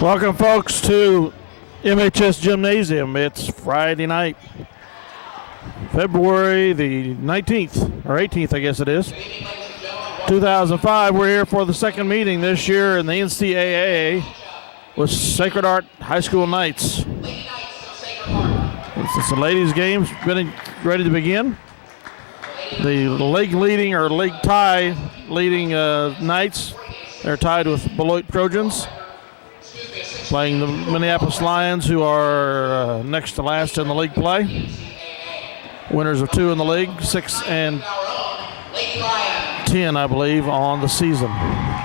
Welcome, folks, to MHS Gymnasium. It's Friday night, February the 19th, or 18th, I guess it is, 2005. We're here for the second meeting this year in the NCAA with Sacred Heart High School Knights. It's the ladies' games ready to begin. The league leading, or league tie leading Knights, they're tied with Beloit Trojans, playing the Minneapolis Lions, who are next to last in the league play. Winners of 2 in the league, 6 and 10, I believe, on the season. And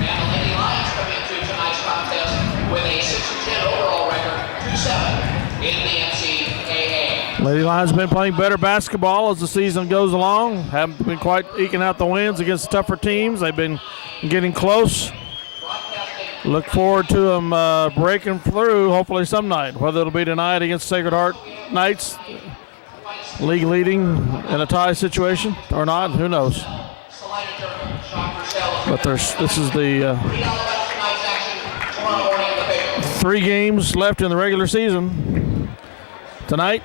the Lady Lions come into tonight's contest with a 6-10 overall record, 2-7 in the NCAA. Lady Lions have been playing better basketball as the season goes along. Haven't been quite eking out the wins against tougher teams. They've been getting close. Look forward to them breaking through hopefully some night, whether it'll be tonight against Sacred Heart Knights, league leading in a tie situation or not, who knows. But this is the 3 games left in the regular season. Tonight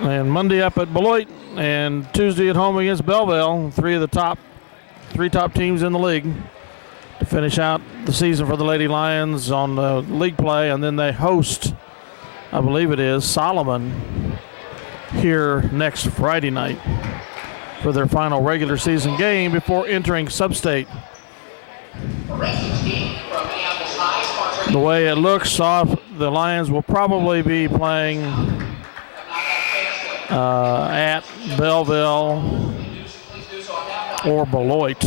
and Monday up at Beloit, and Tuesday at home against Belleville, 3 of the top teams in the league, to finish out the season for the Lady Lions on league play. And then they host, I believe it is, Solomon here next Friday night for their final regular season game before entering Sub-State. The way it looks off, the Lions will probably be playing at Belleville or Beloit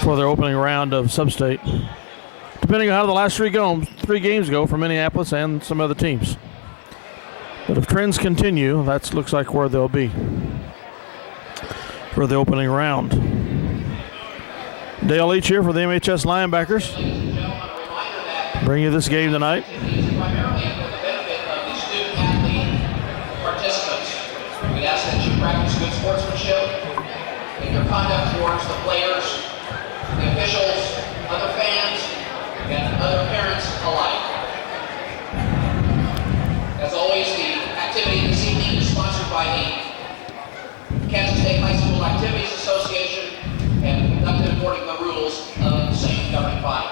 for their opening round of Sub-State, depending on how the last 3 games go for Minneapolis and some other teams. But if trends continue, that looks like where they'll be for the opening round. Dale Leach here for the MHS Linebackers. Bring you this game tonight. We ask that you practice good sportsmanship in your conduct towards the players, the officials, other fans, and other parents alike. As always, the activity this evening is sponsored by the Kansas State High School Activities Association and conducted according to the rules of the same governing body.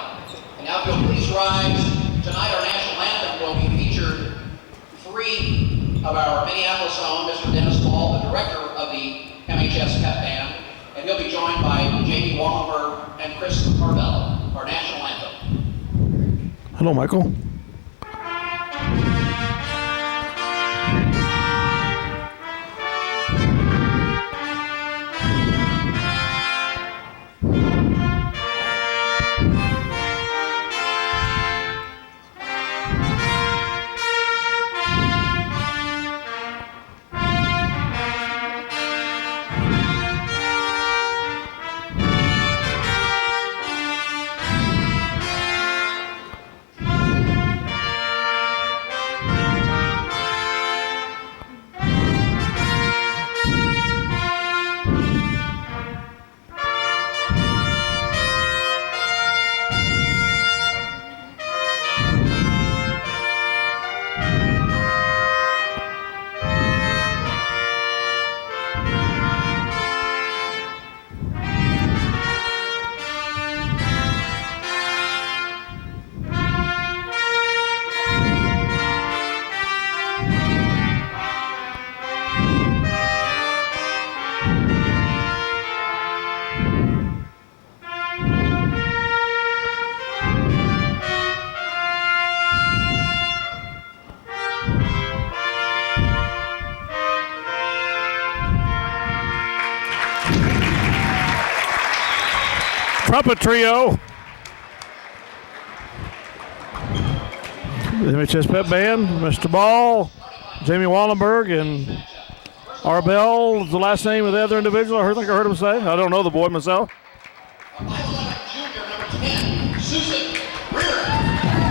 And now if you'll please rise, tonight our national anthem will be featured 3 of our Minneapolis own, Mr. Dennis Paul, the director of the MHS Pep Band, and he'll be joined by Jamie Wallenberg and Chris Marvell, our national anthem. Hello, Michael. Trumpet trio. The MHS Pep Band, Mr. Ball, Jamie Wallenberg, and Arbel is the last name of the other individual. I think I heard him say. I don't know the boy myself.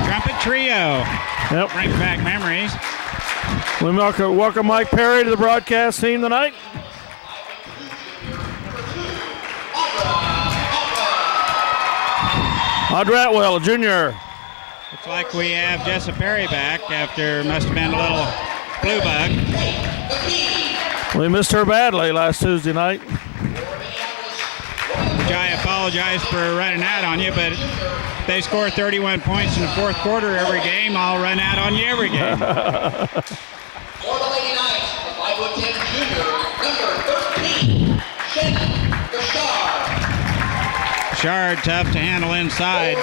Trumpet trio. Yep. Bring back memories. We welcome Mike Perry to the broadcast team tonight. Audrey Atwell, a junior. Looks like we have Jessa Perry back after must have been a little flu bug. We missed her badly last Tuesday night. Which I apologize for running out on you, but if they score 31 points in the fourth quarter every game, I'll run out on you every game. For the Lady Knights, the 5'10" junior, number 13, Shannon Bouchard. Bouchard, tough to handle inside.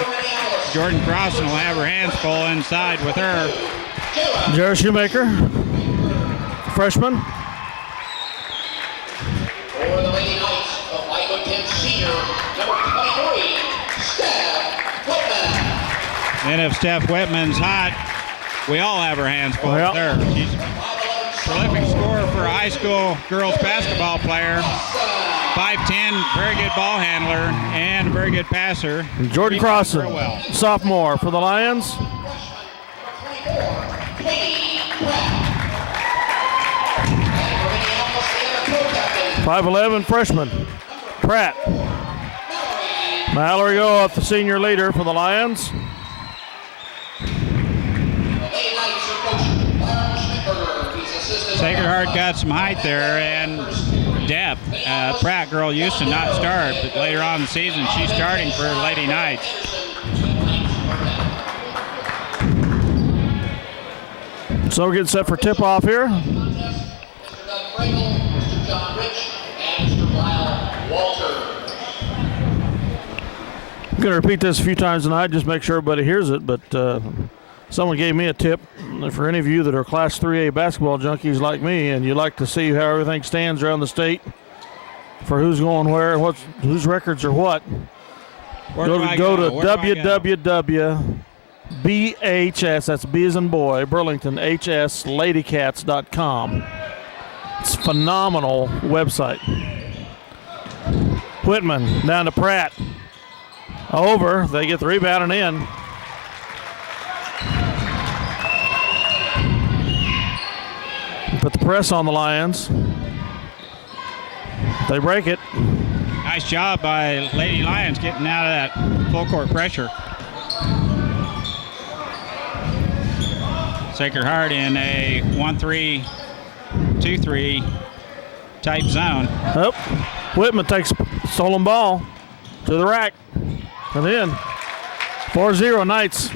Jordan Crossan will have her hands full inside with her. Jared Shoemaker, freshman. For the Lady Knights, the 5'10" senior, number 23, Steph Whitman. And if Steph Whitman's hot, we all have our hands full with her. She's a prolific scorer for a high school girls basketball player. 5'10", very good ball handler, and a very good passer. Jordan Crossan, real well. sophomore for the Lions. 5'11", freshman, Pratt. Mallory Goff, the senior leader for the Lions. Sacred Heart got some height there and depth. Pratt girl used to not start, but later on in the season she's starting for Lady Knights. So we're getting set for tip-off here. I'm going to repeat this a few times tonight, just make sure everybody hears it, but someone gave me a tip. For any of you that are Class 3A basketball junkies like me and you like to see how everything stands around the state for who's going where, whose records are what, go to www.BHS, that's B as in boy, Burlington, HSLadycats.com. It's a phenomenal website. Whitman down to Pratt. Over, they get the rebound and in. Put the press on the Lions. They break it. Nice job by Lady Lions getting out of that full court pressure. Sacred Heart in a 1-3-2-3 type zone. Oh, Whitman takes stolen ball to the rack and in. 4-0 Knights.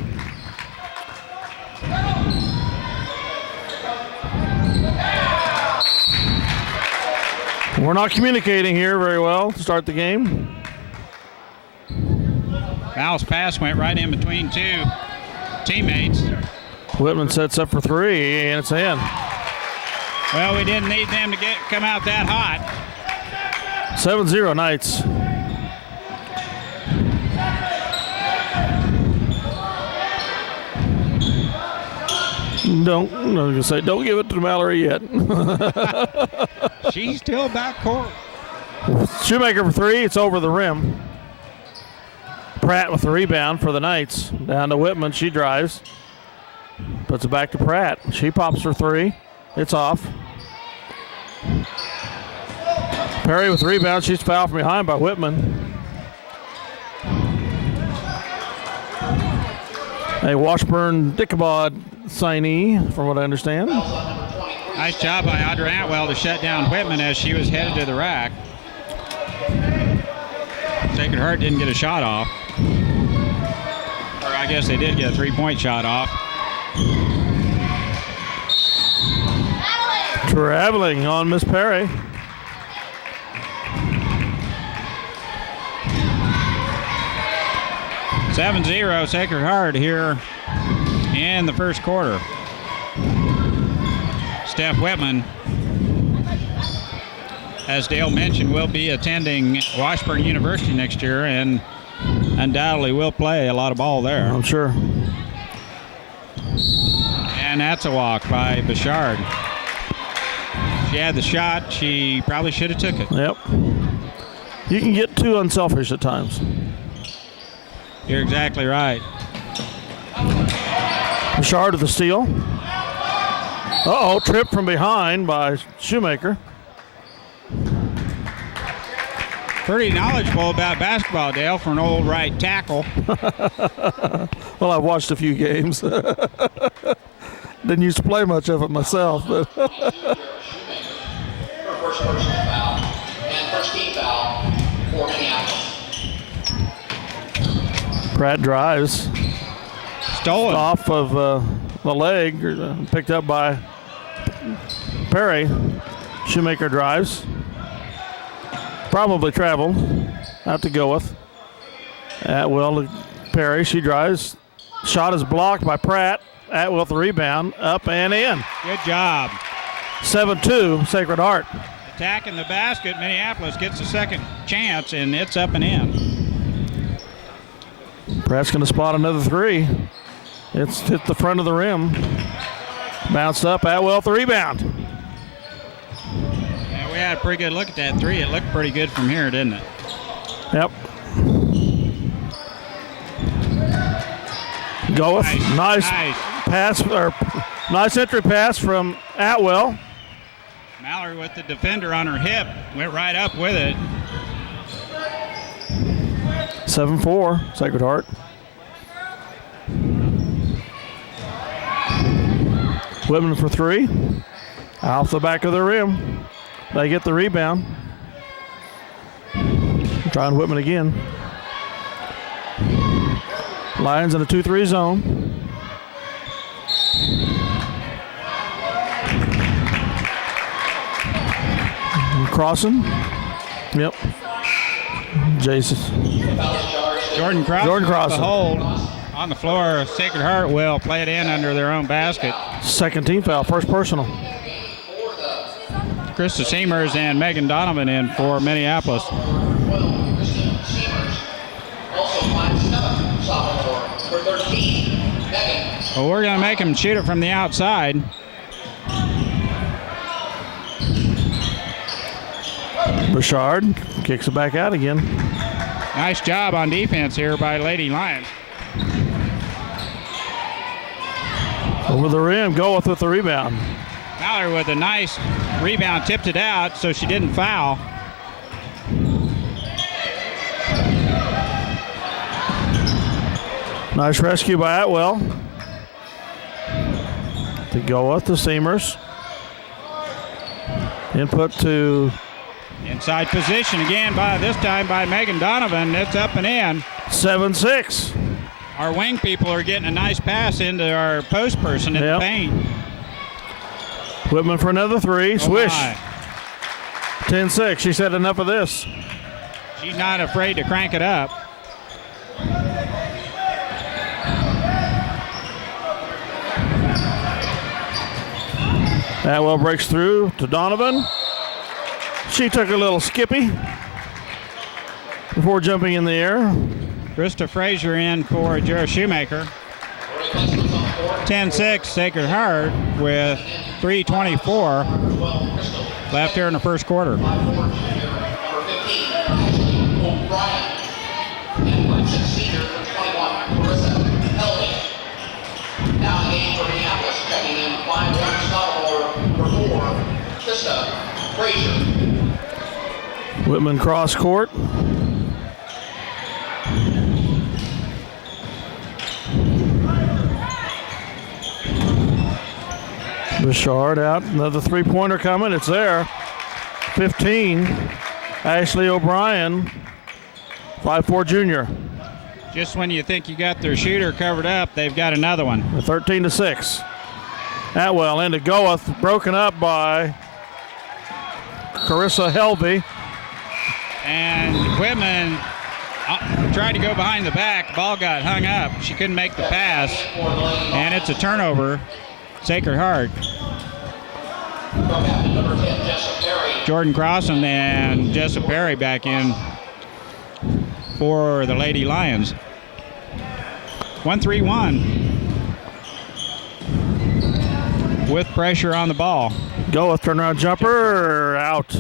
We're not communicating here very well to start the game. Val's pass went right in between two teammates. Whitman sets up for three, and it's in. Well, we didn't need them to come out that hot. 7-0 Knights. Don't give it to Mallory yet. She's still back court. Shoemaker for three, it's over the rim. Pratt with the rebound for the Knights. Down to Whitman, she drives. Puts it back to Pratt. She pops for three. It's off. Perry with the rebound. She's fouled from behind by Whitman. A Washburn-Dickabod signee, from what I understand. Nice job by Audrey Atwell to shut down Whitman as she was headed to the rack. Sacred Heart didn't get a shot off. Or I guess they did get a three-point shot off. Traveling on Miss Perry. (7-0) Sacred Heart here in the first quarter. Steph Whitman, as Dale mentioned, will be attending Washburn University next year and undoubtedly will play a lot of ball there. I'm sure. And that's a walk by Bouchard. She had the shot. She probably should have took it. Yep. You can get too unselfish at times. You're exactly right. Bouchard to the steal. Uh-oh, trip from behind by Shoemaker. Pretty knowledgeable about basketball, Dale, for an old right tackle. Well, I've watched a few games. Didn't used to play much of it myself, but Her first personal foul and first team foul for Minneapolis. Pratt drives Stolen. off of the leg, picked up by Perry. Shoemaker drives. Probably traveled out to Goeth. Atwell to Perry. She drives. Shot is blocked by Pratt. Atwell the rebound. Up and in. Good job. 7-2, Sacred Heart. Attacking the basket. Minneapolis gets a second chance, and it's up and in. Pratt's going to spot another three. It's hit the front of the rim. Bounced up. Atwell the rebound. Yeah, we had a pretty good look at that three. It looked pretty good from here, didn't it? Yep. Goeth. Nice pass, or nice entry pass from Atwell. Mallory with the defender on her hip. Went right up with it. 7-4, Sacred Heart. Whitman for three. Off the back of the rim. They get the rebound. Trying Whitman again. Lions in a 2-3 zone. Crossing. Yep. Jason. Jordan Crossing. The hold on the floor. Sacred Heart will play it in under their own basket. Second team foul, first personal. Krista Seamers and Megan Donovan in for Minneapolis. Well, we're going to make him shoot it from the outside. Bouchard kicks it back out again. Nice job on defense here by Lady Lions. Over the rim, Goeth with the rebound. Mallory with a nice rebound, tipped it out so she didn't foul. Nice rescue by Atwell. To Goeth, the Seamers. Input to Inside position again, by this time by Megan Donovan. It's up and in. 7-6. Our wing people are getting a nice pass into our post person in the paint. Whitman for another three. Swish. My. 10-6. She said enough of this. She's not afraid to crank it up. Atwell breaks through to Donovan. She took a little skippy before jumping in the air. Krista Frazier in for Jarrah Shoemaker. 10-6 Sacred Heart with 3:24 left here in the first quarter. Now game for Minneapolis, checking in 5-1 sophomore for 4, Krista Frazier. Whitman cross court. Bouchard out. Another three-pointer coming. It's there. 15. Ashley O'Brien, 5'4" junior. Just when you think you got their shooter covered up, they've got another one. 13-6. Atwell into Goeth, broken up by Carissa Helvey. And Whitman tried to go behind the back. Ball got hung up. She couldn't make the pass. And it's a turnover. Sacred Heart. Jordan Crossan and Jessa Perry back in for the Lady Lions. 1-3-1. With pressure on the ball. Goeth turnaround jumper out.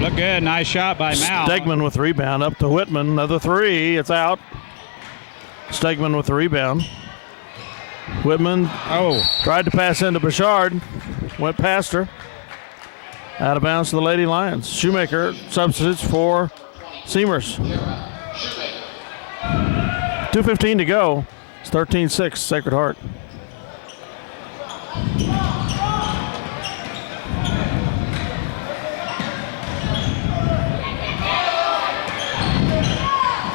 Look good. Nice shot by Mal. Stegman with the rebound up to Whitman. Another three. It's out. Stegman with the rebound. Whitman tried to pass into Bouchard. Went past her. Out of bounds to the Lady Lions. Shoemaker substitutes for Seamers. 2:15 to go. It's 13-6, Sacred Heart.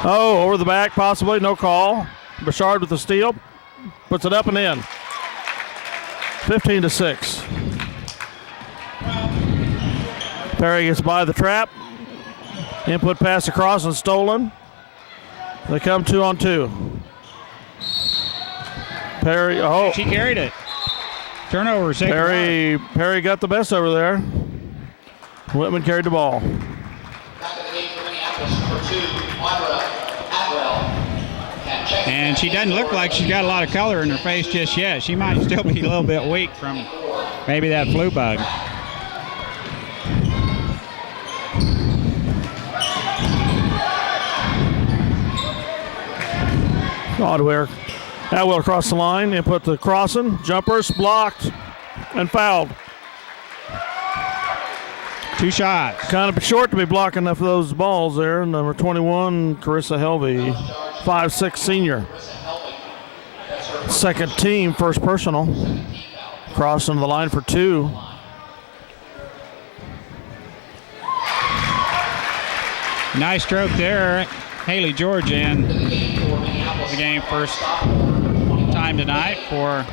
Oh, over the back, possibly. No call. Bouchard with the steal. Puts it up and in. 15-6. Perry gets by the trap. Input pass across and stolen. They come 2-on-2. Perry, oh. She carried it. Turnover, Sacred Heart. Perry got the best over there. Whitman carried the ball. Back in the game for Minneapolis, number 2, Audra Atwell. And she doesn't look like she's got a lot of color in her face just yet. She might still be a little bit weak from maybe that flu bug. Atwell across the line and put the crossing. Jumpers blocked and fouled. 2 shots. Kind of short to be blocking enough of those balls there. Number 21, Carissa Helvey, 5'6" senior. Second team, first personal. Crossing the line for 2. Nice stroke there. Haley George in the game first time tonight for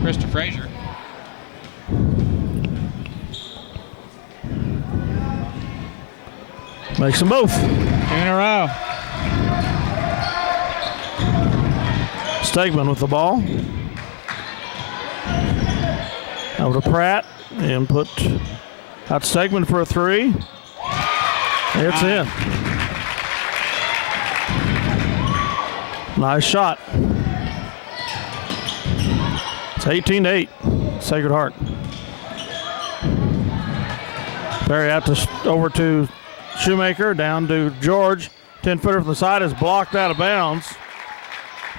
Krista Frazier. Makes them both. 2 in a row. Stegman with the ball. Over to Pratt and put out Stegman for a 3. It's in. Nice shot. It's 18-8, Sacred Heart. Barry out to over to Shoemaker, down to George. 10-footer from the side is blocked out of bounds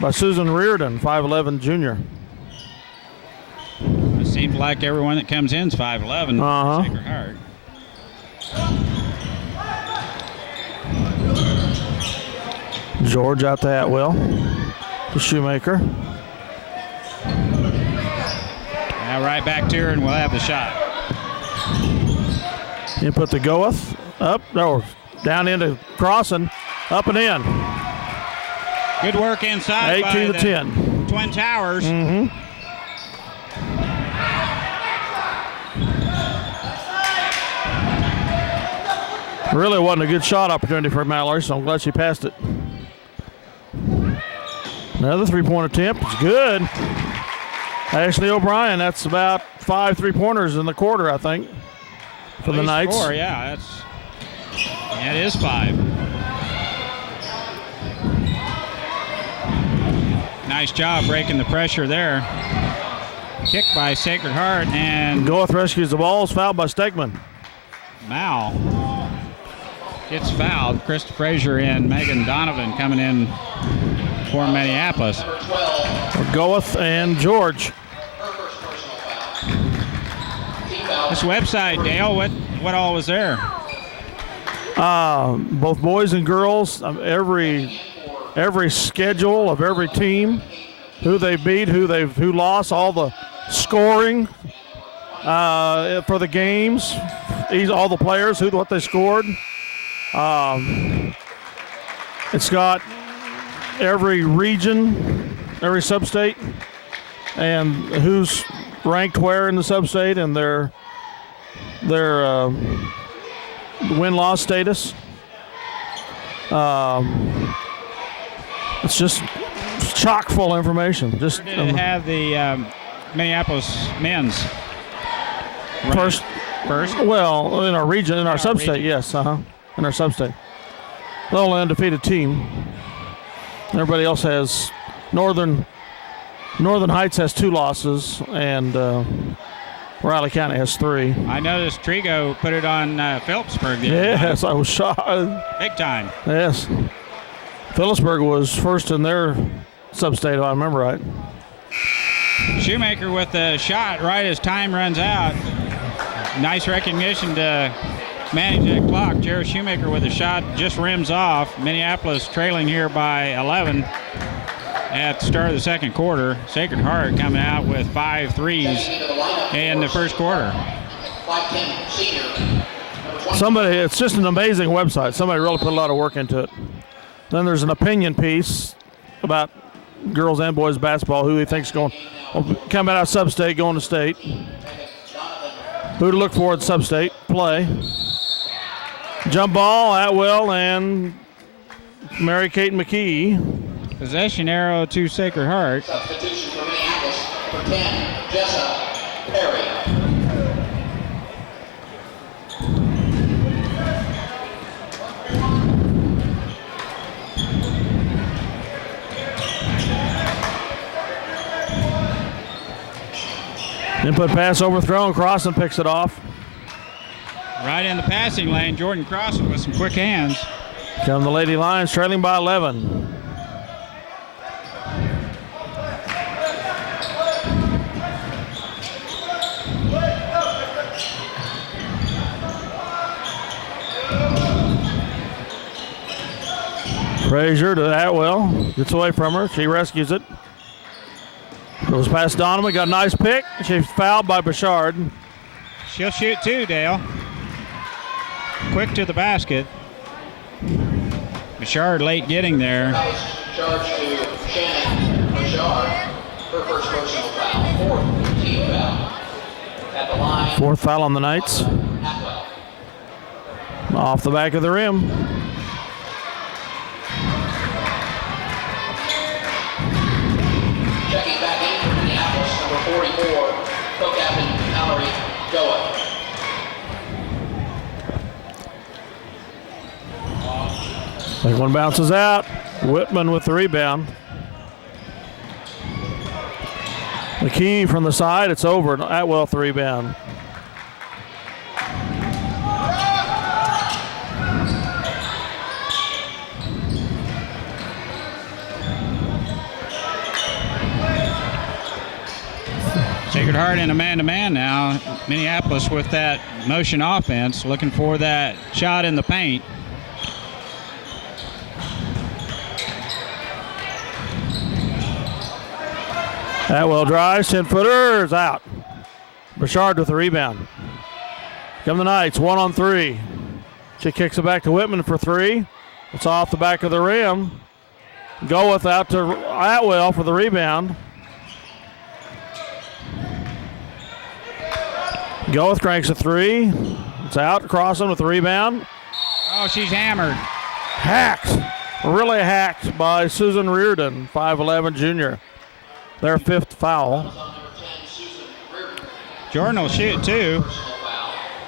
by Susan Reardon, 5'11" junior. It seems like everyone that comes in is 5'11". Sacred Heart. George out to Atwell. To Shoemaker. Now right back to her, and we'll have the shot. Input the Goeth. Up, no, down into crossing. Up and in. Good work inside 18 by to 10. Twin Towers. Really wasn't a good shot opportunity for Mallory, so I'm glad she passed it. Another 3-point attempt. It's good. Ashley O'Brien, that's about 5 3-pointers in the quarter, I think, for the Knights. 4, yeah, it is 5. Nice job breaking the pressure there. Kick by Sacred Heart, and Goeth rescues the ball. Is fouled by Stegman. Mal gets fouled. Krista Frazier and Megan Donovan coming in for Minneapolis. Goeth and George. This website, Dale, what all was there? Both boys and girls, every schedule of every team, who they beat, who lost, all the scoring for the games, all the players, what they scored. It's got every region, every sub-state, and who's ranked where in the sub-state and their win-loss status. It's just chock full of information. Just did it have the Minneapolis men's first. Well, in our region, in our sub-state, region. yes, in our sub-state. The only undefeated team. Everybody else has Northern Heights has 2 losses, and Riley County has 3. I noticed Trigo put it on Phillipsburg. Yes, I was shocked. Big time. Yes. Phillipsburg was first in their sub-state, if I remember right. Shoemaker with the shot right as time runs out. Nice recognition to manage that clock. Jerry Shoemaker with a shot just rims off. Minneapolis trailing here by 11 at the start of the second quarter. Sacred Heart coming out with 5 threes in the first quarter. 5'10" senior. Somebody, it's just an amazing website. Somebody really put a lot of work into it. Then there's an opinion piece about girls and boys basketball, who he thinks going, coming out of sub-state, going to state. Who to look for at sub-state play. Jump ball, Atwell and Mary Kate McKee. Possession arrow to Sacred Heart. Substitution for Minneapolis for 10, Jessa Perry. Input pass overthrown. Crossan picks it off. Right in the passing lane, Jordan Crossan with some quick hands. Come the Lady Lions trailing by 11. Frazier to Atwell. Gets away from her. She rescues it. Goes past Donovan. Got a nice pick. She's fouled by Bouchard. She'll shoot too, Dale. Quick to the basket. Bouchard late getting there. Charge to Shannon Bouchard. Her first personal foul. Fourth team foul. At the line. Fourth foul on the Knights. Atwell. Off the back of the rim. Checking back in for Minneapolis, number 44, co-captain Mallory Goa. Second one bounces out. Whitman with the rebound. McKee from the side. It's over. Atwell with the rebound. Sacred Heart in a man-to-man now. Minneapolis with that motion offense, looking for that shot in the paint. Atwell drives, 10-footers out. Bouchard with the rebound. Come the Knights, 1-on-3. She kicks it back to Whitman for 3. It's off the back of the rim. Goeth out to Atwell for the rebound. Goeth cranks a 3. It's out. Crossan with the rebound. Oh, she's hammered. Hacked. Really hacked by Susan Reardon, 5'11 junior. Their fifth foul. Jordan will shoot too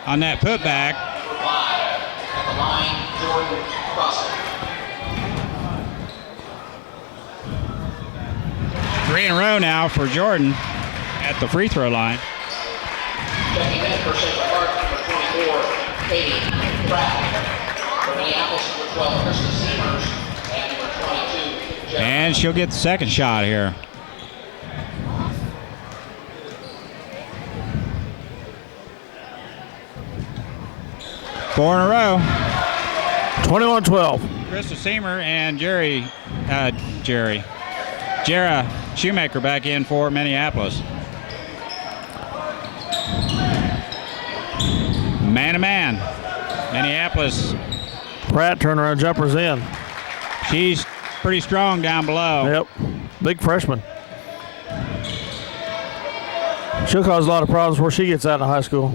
on that putback. At the line, Jordan Crossan. 3 in a row now for Jordan at the free throw line. Checking in for Sacred Heart, number 24, Katie Pratt. For Minneapolis, number 12, Krista Seamers. And number 22, Jeff. And she'll get the second shot here. Four in a row. 21-12. Krista Seamer and Jera Shoemaker back in for Minneapolis. Man-to-man. Minneapolis. Pratt turnaround jumpers in. She's pretty strong down below. Yep. Big freshman. She'll cause a lot of problems where she gets out of high school.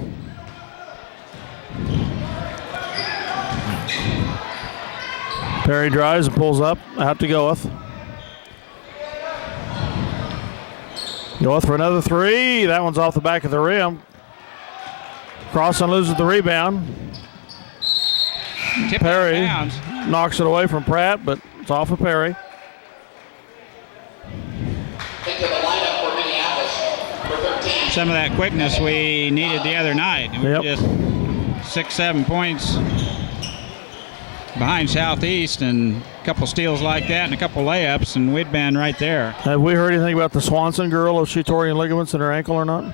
Perry drives and pulls up, out to Goeth. Goeth for another 3. That one's off the back of the rim. Crossan loses the rebound. Perry knocks it away from Pratt, but it's off of Perry. Into the lineup for Minneapolis, for 13. Some of that quickness we needed the other night. And we were just 6-7 points behind Southeast, and a couple steals like that and a couple layups, and we'd been right there. Have we heard anything about the Swanson girl, if she tore any ligaments in her ankle or not?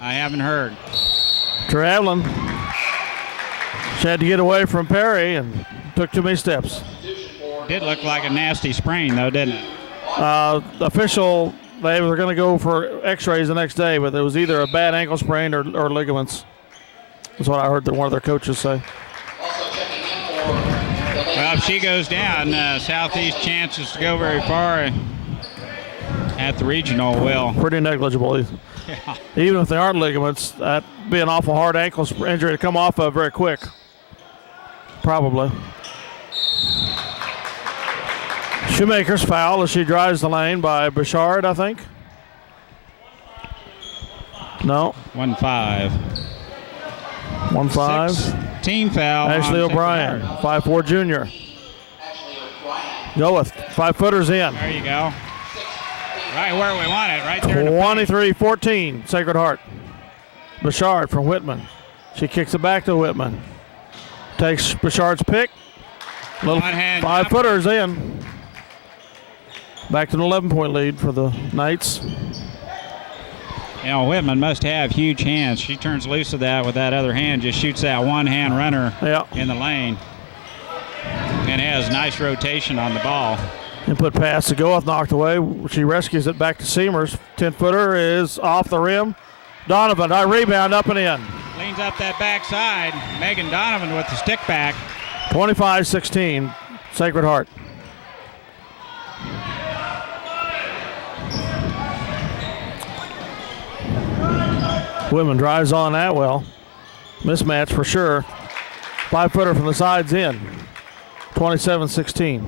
I haven't heard. Traveling. She had to get away from Perry and took too many steps. Did look like a nasty sprain, though, didn't it? Official, they were going to go for x-rays the next day, but it was either a bad ankle sprain or ligaments. That's what I heard that one of their coaches say. Well, if she goes down, Southeast chances to go very far at the regional will. Pretty negligible. Yeah. Even if they aren't ligaments, that'd be an awful hard ankle injury to come off of very quick. Probably. Shoemaker's foul as she drives the lane by Bouchard, I think. No. 1-5. 1-5. Team foul. Ashley O'Brien, 5'4" junior. Go with 5-footers in. There you go. Right where we want it, right there. 23-14, Sacred Heart. Bouchard from Whitman. She kicks it back to Whitman. Takes Bouchard's pick. Little 5-footers in. Back to an 11-point lead for the Knights. You know, Whitman must have huge hands. She turns loose of that with that other hand, just shoots that one-hand runner in the lane. And has nice rotation on the ball. Input pass to Goeth, knocked away. She rescues it back to Seamers. 10-footer is off the rim. Donovan, high rebound, up and in. Leans up that backside. Megan Donovan with the stick back. 25-16, Sacred Heart. Whitman drives on Atwell. Mismatch for sure. 5-footer from the sides in. 27-16.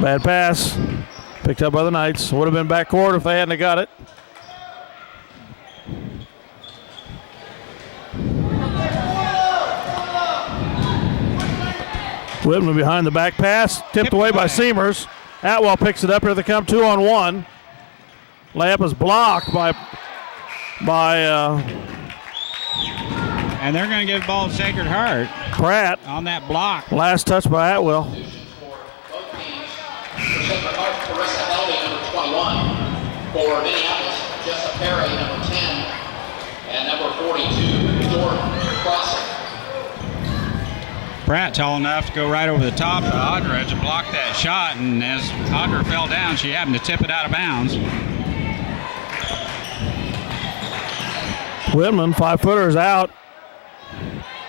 Bad pass. Picked up by the Knights. Would have been backcourt if they hadn't got it. Whitman behind the back pass. Tipped away by Seamers. Atwell picks it up. Here they come 2-on-1. Layup is blocked by and they're going to give the ball to Sacred Heart. Pratt on that block. Last touch by Atwell. Sacred Heart, Carissa Helvey, number 21. For Minneapolis, Jessica Perry, number 10. And number 42, Jordan Crossing. Pratt tall enough to go right over the top of Audra to block that shot, and as Audra fell down, she happened to tip it out of bounds. Whitman, 5-footers out.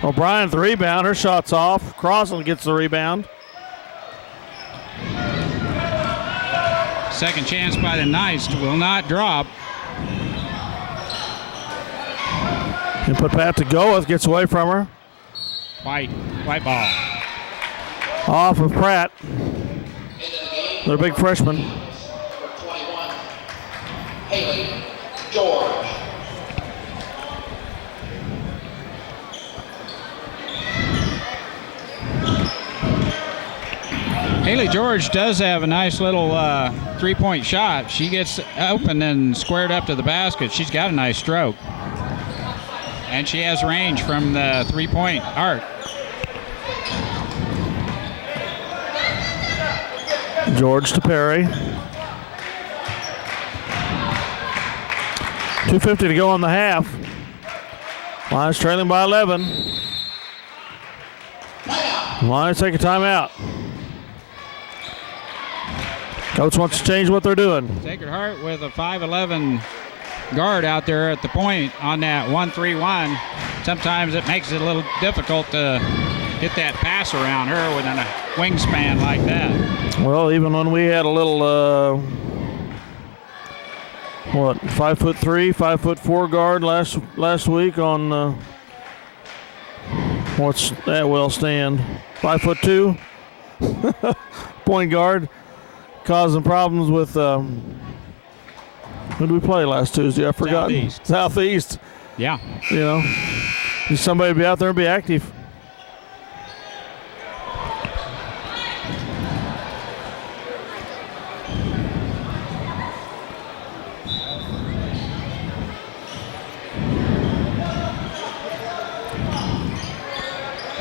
O'Brien the rebound. Her shot's off. Crossland gets the rebound. Second chance by the Knights will not drop. And put Pat to Goeth, gets away from her. White ball. Off of Pratt. Their big freshman. Number 21, Haley George. Haley George does have a nice little three-point shot. She gets open and squared up to the basket. She's got a nice stroke. And she has range from the three-point arc. George to Perry. 2:50 to go on the half. Lions trailing by 11. Lions take a timeout. Coach wants to change what they're doing. Sacred Heart with a 5'11" guard out there at the point on that 1-3-1. Sometimes it makes it a little difficult to get that pass around her within a wingspan like that. Well, even when we had a little, 5'3", 5'4" guard last week on what's that well stand? 5'2" point guard, causing problems with. Who did we play last Tuesday? I've forgotten. Southeast. Yeah. You know, need somebody to be out there and be active.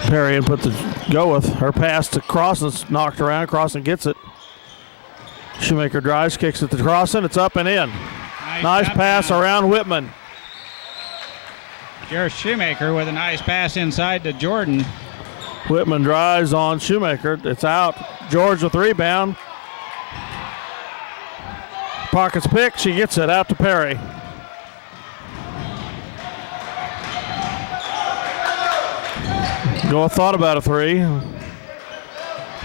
Perry and Goeth. Her pass to Crossan's knocked around. Crossan gets it. Shoemaker drives, kicks it to Crossan. It's up and in. Nice pass around Whitman. Jared Shoemaker with a nice pass inside to Jordan. Whitman drives on Shoemaker. It's out. George with the rebound. Pockets pick. She gets it out to Perry. Goa thought about a three.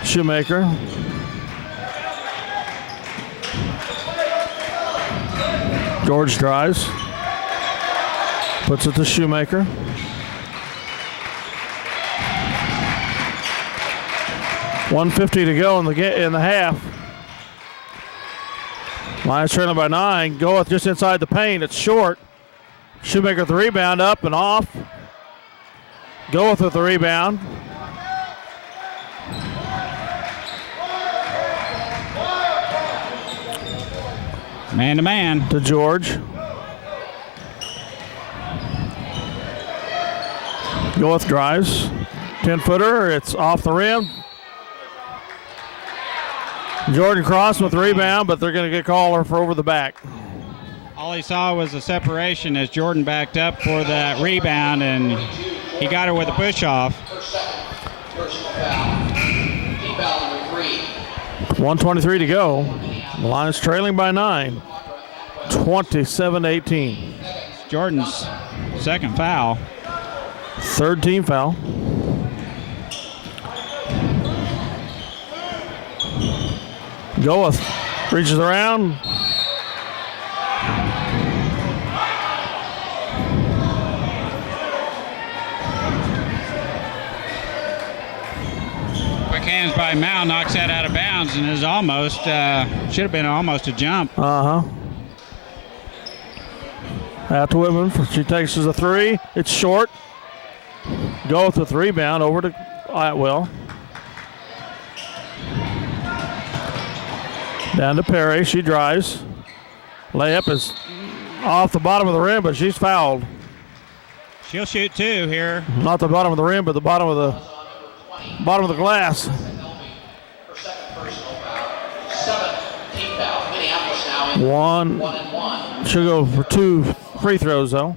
Shoemaker. George drives. Puts it to Shoemaker. .150 to go in the half. Lions trailing by 9. Goeth just inside the paint. It's short. Shoemaker with the rebound, up and off. Goeth with the rebound. Man to man. To George. Goeth drives. 10-footer. It's off the rim. Jordan Cross with the rebound, but they're going to get caller for over the back. All he saw was a separation as Jordan backed up for that rebound, and he got her with a push-off. 1:23 to go. The Lions trailing by 9. 27-18. Jordan's second foul. Third team foul. Goeth reaches around. Quick hands by Mao, knocks that out of bounds, and is almost, should have been almost a jump. Out to Whitman. She takes us a three. It's short. Goeth with the rebound over to Atwell. Down to Perry. She drives. Layup is off the bottom of the rim, but she's fouled. She'll shoot two here. Not the bottom of the rim, but the bottom of the glass. One. She'll go for 2 free throws, though.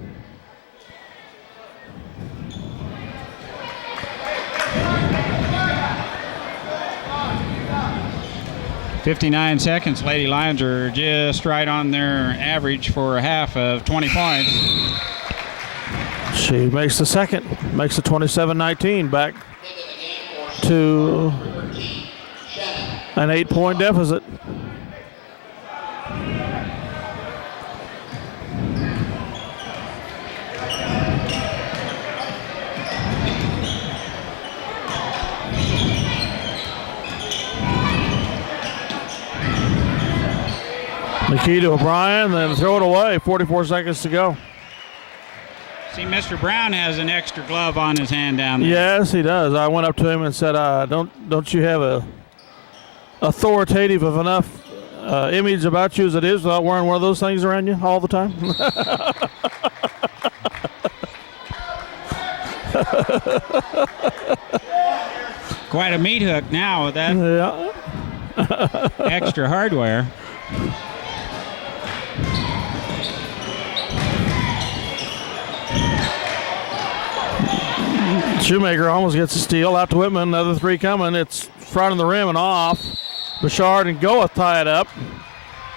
.59 seconds. Lady Lions are just right on their average for a half of 20 points. She makes the second. Makes it 27-19. Back to an 8-point deficit. McKee to O'Brien, then throw it away. 44 seconds to go. See, Mr. Brown has an extra glove on his hand down there. Yes, he does. I went up to him and said, "Don't you have a authoritative of enough image about you as it is without wearing one of those things around you all the time?" Quite a meat hook now with that extra hardware. Shoemaker almost gets a steal. Out to Whitman. Another three coming. It's front of the rim and off. Bouchard and Goeth tie it up.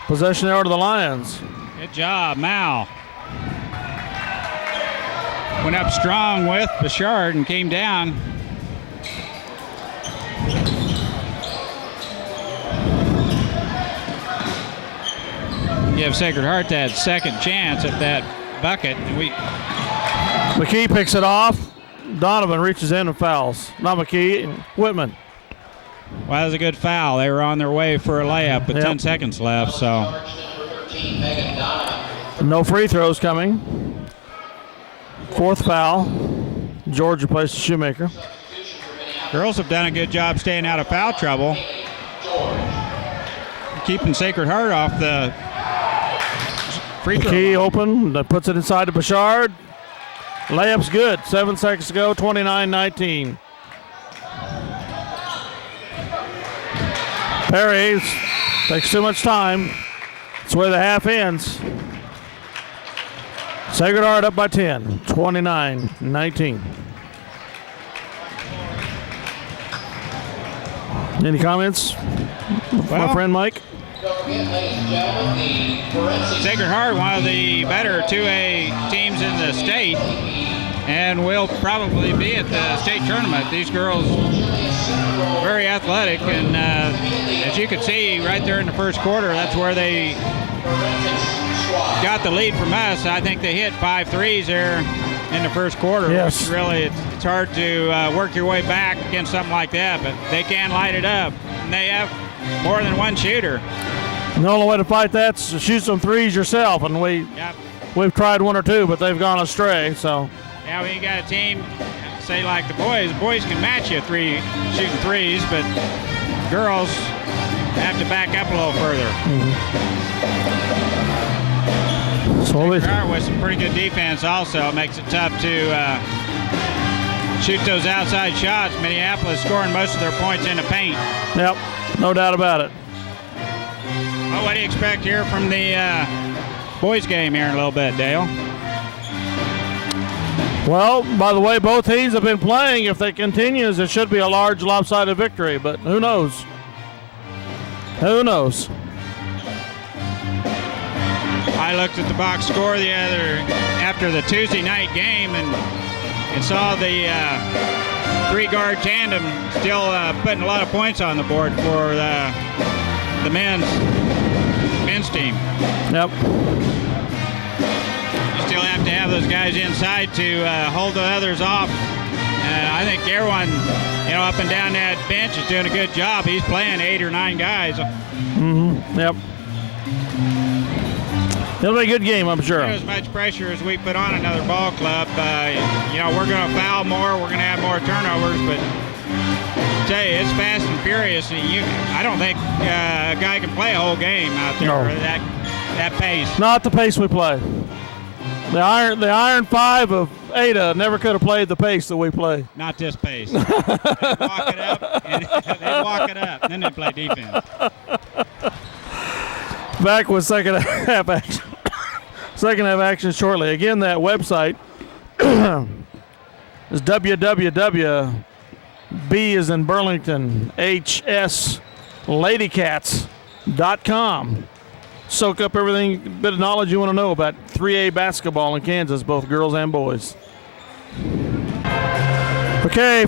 Possession there to the Lions. Good job, Mao. Went up strong with Bouchard and came down. Give Sacred Heart that second chance at that bucket. McKee picks it off. Donovan reaches in and fouls. Not McKee, Whitman. Well, that was a good foul. They were on their way for a layup with 10 seconds left, so. No free throws coming. Fourth foul. George replaces Shoemaker. Girls have done a good job staying out of foul trouble. Keeping Sacred Heart off the free throw. McKee open, that puts it inside to Bouchard. Layup's good. 7 seconds to go, 29-19. Perry Takes too much time. That's where the half ends. Sacred Heart up by 10, 29-19. Any comments, my friend Mike? Sacred Heart, one of the better 2A teams in the state, and will probably be at the state tournament. These girls very athletic, and as you can see right there in the first quarter, that's where they got the lead from us. I think they hit 5 threes there in the first quarter. Yes. Which really, it's hard to work your way back against something like that, but they can light it up. And they have more than one shooter. The only way to fight that's to shoot some threes yourself, and we've tried one or two, but they've gone astray. So yeah, when you got a team, say like the boys can match you shooting threes, but girls have to back up a little further. So with some pretty good defense also, it makes it tough to shoot those outside shots. Minneapolis scoring most of their points in the paint. Yep, no doubt about it. Well, what do you expect here from the boys game here in a little bit, Dale? Well, by the way both teams have been playing, if they continues, it should be a large lopsided victory, but who knows? Who knows? I looked at the box score after the Tuesday night game and saw the three-guard tandem still putting a lot of points on the board for the men's team. Yep. You still have to have those guys inside to hold the others off. I think everyone, up and down that bench is doing a good job. He's playing 8 or 9 guys. Yep. It'll be a good game, I'm sure. As much pressure as we put on another ball club, we're going to foul more. We're going to have more turnovers, but I tell you, it's fast and furious. And I don't think a guy can play a whole game out there at that pace. Not the pace we play. The Iron Five of Ada never could have played the pace that we play. Not this pace. They walk it up, and then they play defense. Back with second half action. Second half action shortly. Again, that website is www.B as in Burlington, HSLadycats.com. Soak up everything, bit of knowledge you want to know about 3A basketball in Kansas, both girls and boys. Okay,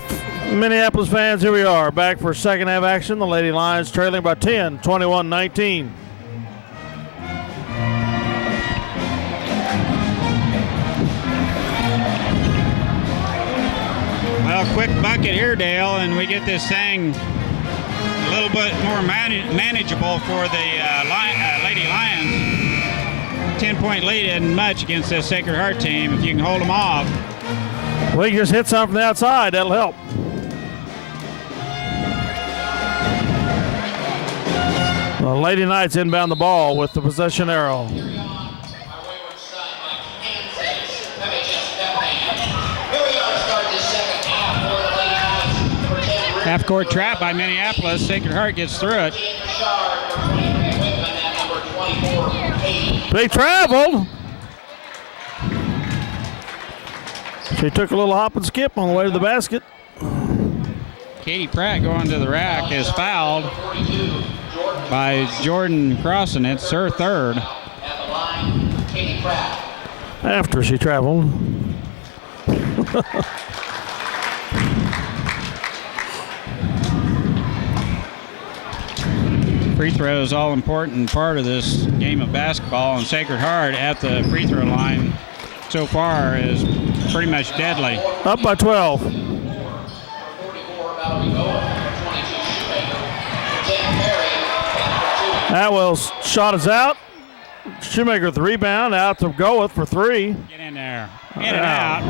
Minneapolis fans, here we are. Back for second half action. The Lady Lions trailing by 10, 21-19. Well, quick bucket here, Dale, and we get this thing a little bit more manageable for the Lady Lions. 10-point lead isn't much against this Sacred Heart team if you can hold them off. We can just hit something from the outside. That'll help. The Lady Knights inbound the ball with the possession arrow. Half-court trap by Minneapolis. Sacred Heart gets through it. They traveled. She took a little hop and skip on the way to the basket. Katie Pratt going to the rack is fouled by Jordan Crossan. It's her third. After she traveled. Free throw is all important part of this game of basketball, and Sacred Heart at the free throw line so far is pretty much deadly. Up by 12. Atwell's shot is out. Shoemaker with the rebound, out to Goeth for 3. Get in there. Get it out.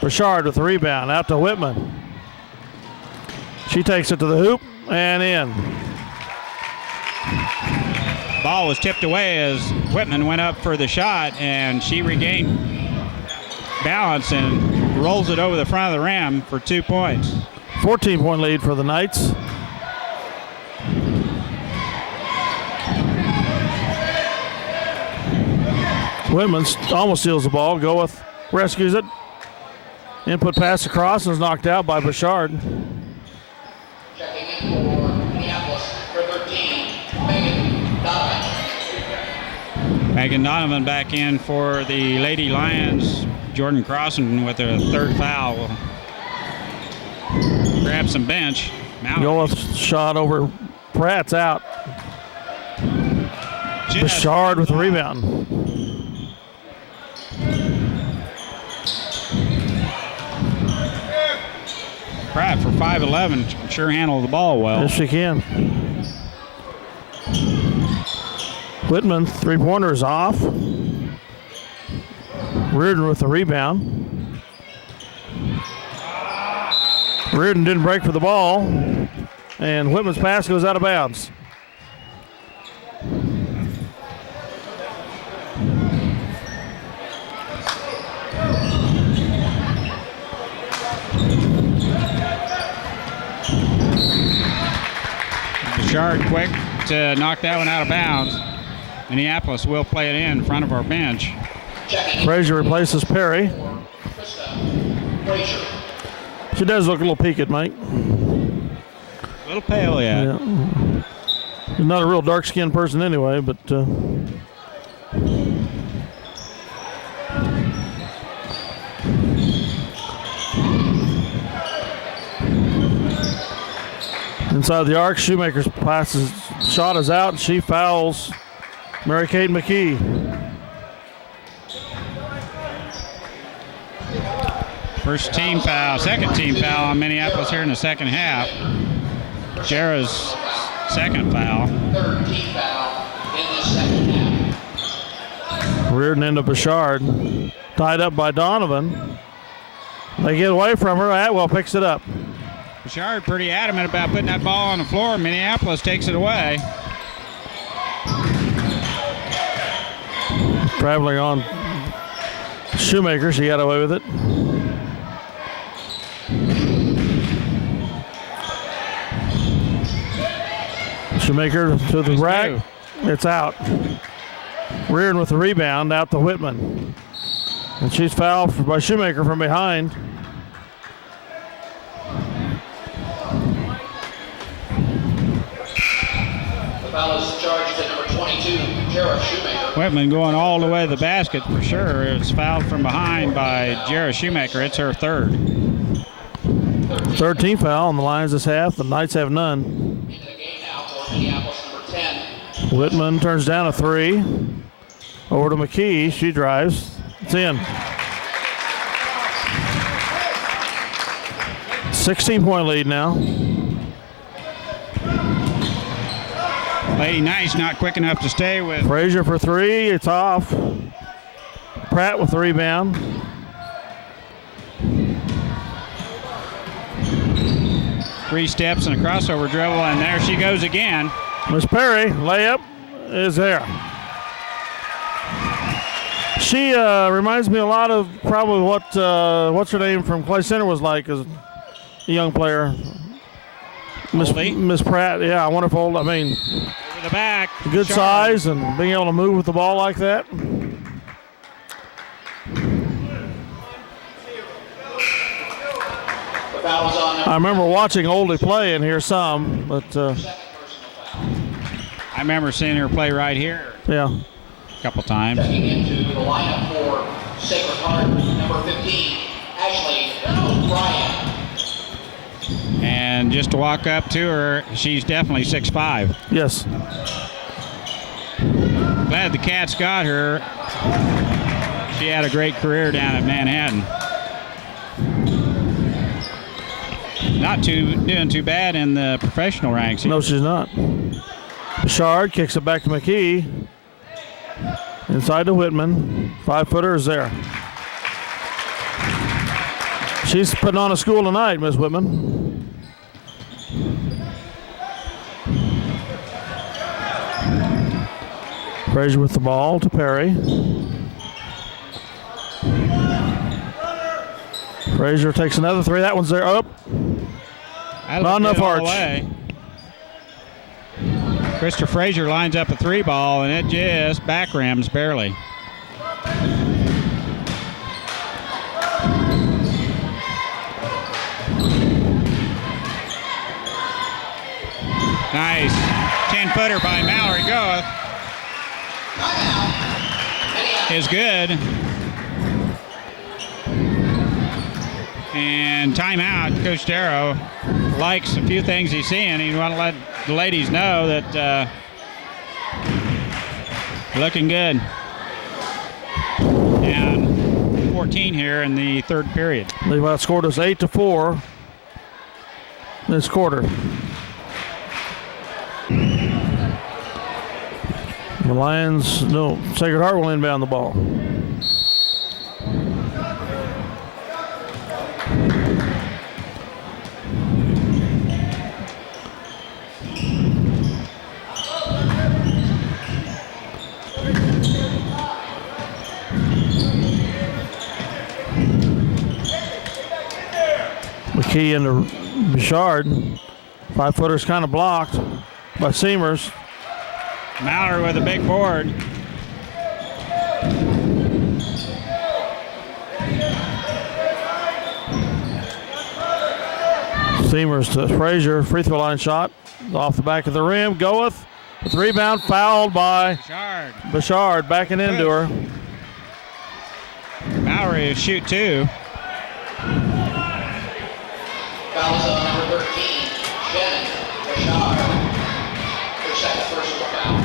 Bouchard with the rebound, out to Whitman. She takes it to the hoop and in. Ball was tipped away as Whitman went up for the shot, and she regained balance and rolls it over the front of the rim for 2 points. 14-point lead for the Knights. Whitman almost steals the ball. Rescues it. Input pass across and is knocked out by Bouchard. Checking in for Minneapolis, for 13, Megan Donovan. Megan Donovan back in for the Lady Lions. Jordan Crossan with her third foul will grab some bench. Yolis shot over Pratt's out. Bouchard with the rebound. Pratt for 5'11", can sure handle the ball well. Yes, she can. Whitman, three-pointers off. Reardon with the rebound. Reardon didn't break for the ball, and Whitman's pass goes out of bounds. Bouchard quick to knock that one out of bounds. Minneapolis will play it in front of our bench. Frazier replaces Perry. She does look a little peaked, Mike. A little pale, yeah. She's not a real dark-skinned person anyway, but inside the arc, Shoemaker's shot is out, and she fouls Mary Kate McKee. First team foul, second team foul on Minneapolis here in the second half. Jera's second foul. Third team foul in the second half. Reardon into Bouchard. Tied up by Donovan. They get away from her. Atwell picks it up. Bouchard pretty adamant about putting that ball on the floor. Minneapolis takes it away. Traveling on Shoemaker. She got away with it. Shoemaker to the rack. It's out. Reardon with the rebound out to Whitman. And she's fouled by Shoemaker from behind. The foul is charged to number 22, Jera Shoemaker. Whitman going all the way to the basket for sure. It's fouled from behind by Jera Shoemaker. It's her third. 13th foul on the Lions this half. The Knights have none. Into the game now for Minneapolis, number 10. Whitman turns down a three. Over to McKee. She drives. It's in. 16-point lead now. Lady Knights not quick enough to stay with. Frazier for three. It's off. Pratt with the rebound. Three steps and a crossover dribble, and there she goes again. Miss Perry, layup is there. She reminds me a lot of probably what's her name from Clay Center was like as a young player. Miss Pratt, yeah, wonderful. I mean, over the back. Good size and being able to move with the ball like that. I remember watching Oldie play in here some, but I remember seeing her play right here. Yeah. A couple times. Checking into the lineup for Sacred Heart, number 15, Ashley Bryant. And just to walk up to her, she's definitely 6'5". Yes. Glad the Cats got her. She had a great career down at Manhattan. Not doing too bad in the professional ranks. No, she's not. Bouchard kicks it back to McKee. Inside to Whitman. 5-footer is there. She's putting on a school tonight, Miss Whitman. Frazier with the ball to Perry. Frazier takes another three. That one's there. Up. Not enough arch. Krista Frazier lines up a three ball, and it just back rims barely. Nice 10-footer by Mallory Goeth is good. And timeout. Coach Darrow likes a few things he's seeing. He want to let the ladies know that looking good. And 14 here in the third period. They've outscored us 8-4 this quarter. The Lions, no, Sacred Heart will inbound the ball. McKee into Bouchard. 5-footer's kind of blocked by Seamers. Mallory with a big board. Seamers to Frazier. Free throw line shot. Off the back of the rim. Goeth. With rebound fouled by Bouchard. Backing into her. Mallory will shoot 2. Fouls on number 13, Shannon Bouchard. Her second personal foul.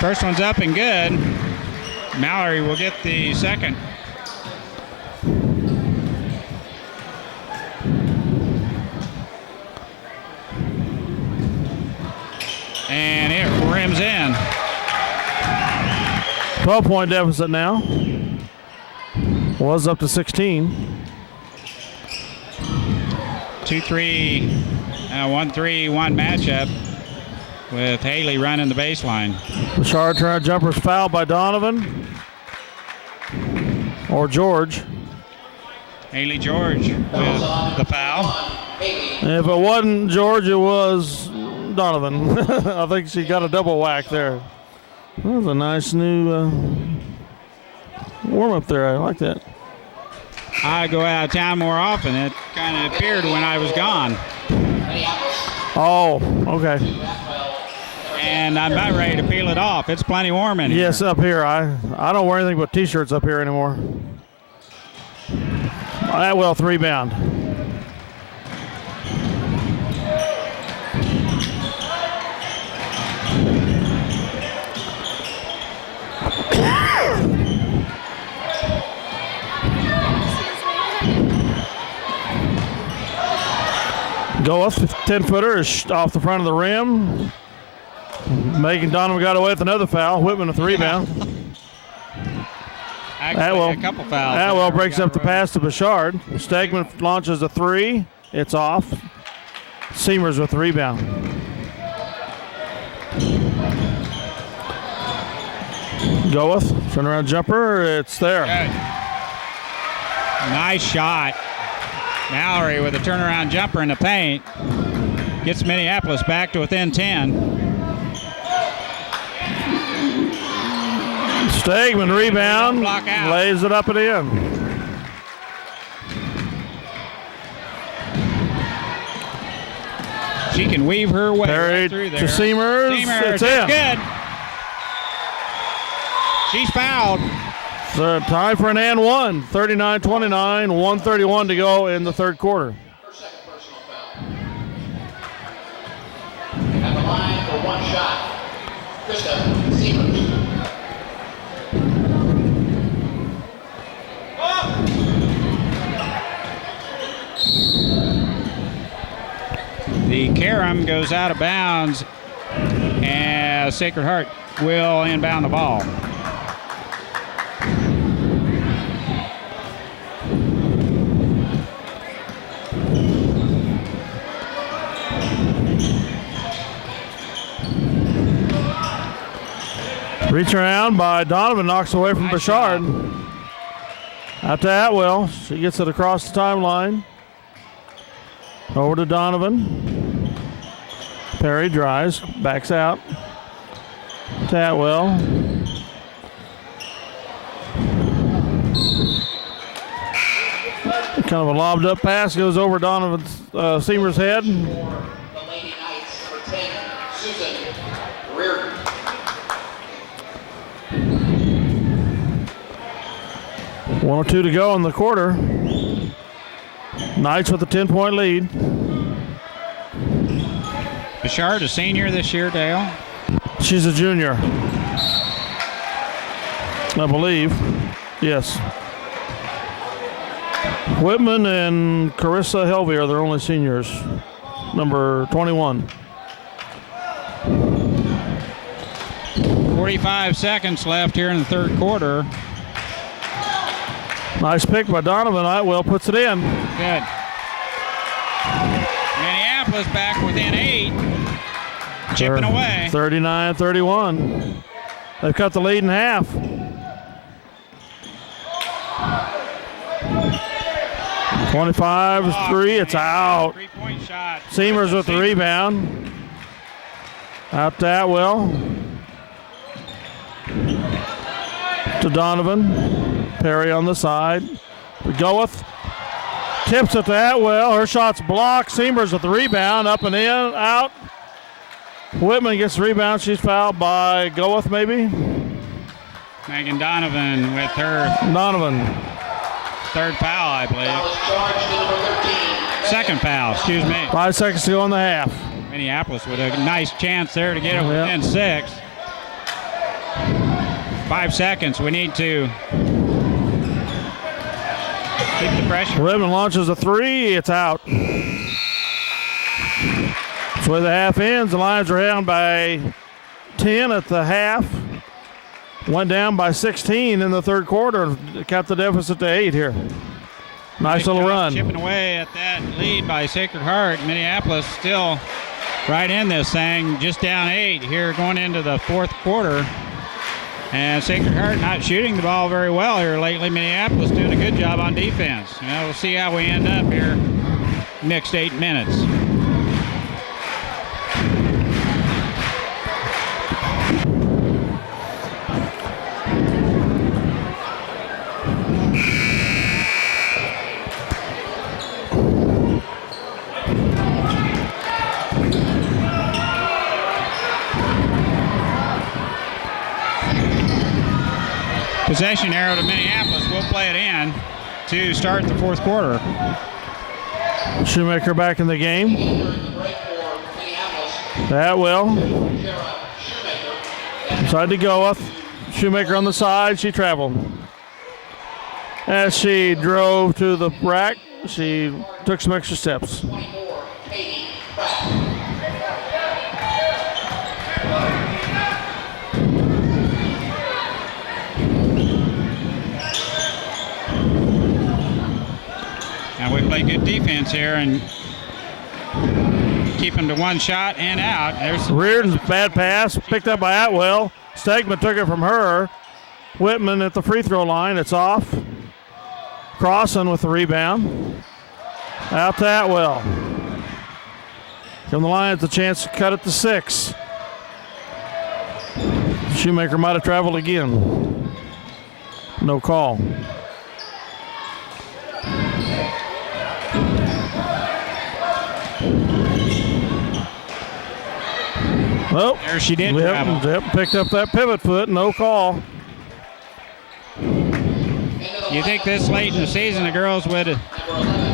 First one's up and good. Mallory will get the second. And it rims in. 12-point deficit now. Was up to 16. 2-3, 1-3-1 matchup with Haley running the baseline. Bouchard trying jumper's fouled by Donovan. Or George. Haley George with the foul. If it wasn't George, it was Donovan. I think she got a double whack there. That was a nice new warm-up there. I like that. I go out of town more often. It kind of appeared when I was gone. Oh, okay. And I'm about ready to peel it off. It's plenty warm in here. Yes, up here. I don't wear anything but T-shirts up here anymore. Atwell rebound. Goeth, 10-footer, is off the front of the rim. Megan Donovan got away with another foul. Whitman with the rebound. Actually, a couple fouls. Atwell breaks up the pass to Bouchard. Stegman launches a 3. It's off. Seamers with the rebound. Goeth, turnaround jumper. It's there. Good. Nice shot. Mallory with a turnaround jumper in the paint. Gets Minneapolis back to within 10. Stegman rebound. Lays it up and in. She can weave her way Parried right through there. to Seamers. It's in. Good. She's fouled. So time for an and one. 39-29, 1:31 to go in the third quarter. Her second personal foul. At the line for one shot, Krista Seamers. The carom goes out of bounds, and Sacred Heart will inbound the ball. Reach around by Donovan, knocks away from Bouchard. Out to Atwell. She gets it across the timeline. Over to Donovan. Perry drives, backs out. To Atwell. Kind of a lobbed up pass goes over Donovan Seymour's head. The Lady Knights for 10, Susan Reardon. One or two to go in the quarter. Knights with a 10-point lead. Bouchard, a senior this year, Dale. She's a junior, I believe. Yes. Whitman and Carissa Helvey are their only seniors. Number 21. 45 seconds left here in the third quarter. Nice pick by Donovan. Well, puts it in. Good. Minneapolis back within 8. Chipping away. 39-31. They've cut the lead in half. .25 three. It's out. 3-point shot. Seamers with the rebound. Out to Atwell. To Donovan. Perry on the side. Goeth. Tips it to Atwell. Her shot's blocked. Seamers with the rebound. Up and in. Out. Whitman gets the rebound. She's fouled by Goeth, maybe. Megan Donovan with her Donovan. third foul, I believe. Second foul, excuse me. 5 seconds to go in the half. Minneapolis with a nice chance there to get it within 6. 5 seconds. We need to keep the pressure. Whitman launches a three. It's out. That's where the half ends. The Lions are down by 10 at the half. Went down by 16 in the third quarter. Kept the deficit to 8 here. Nice little run. Chipping away at that lead by Sacred Heart. Minneapolis still right in this thing, just down 8 here going into the fourth quarter. And Sacred Heart not shooting the ball very well here lately. Minneapolis doing a good job on defense. We'll see how we end up here next 8 minutes. Possession arrow to Minneapolis. We'll play it in to start the fourth quarter. Shoemaker back in the game. That will. Inside to Goeth. Shoemaker on the side. She traveled. As she drove to the rack, she took some extra steps. Now we play good defense here and keep them to one shot and out. There's Reardon's bad pass, picked up by Atwell. Stegman took it from her. Whitman at the free throw line. It's off. Crossan with the rebound. Out to Atwell. From the Lions, a chance to cut it to 6. Shoemaker might have traveled again. No call. Oh, there she did travel. Yep, picked up that pivot foot, no call. You think this late in the season the girls would,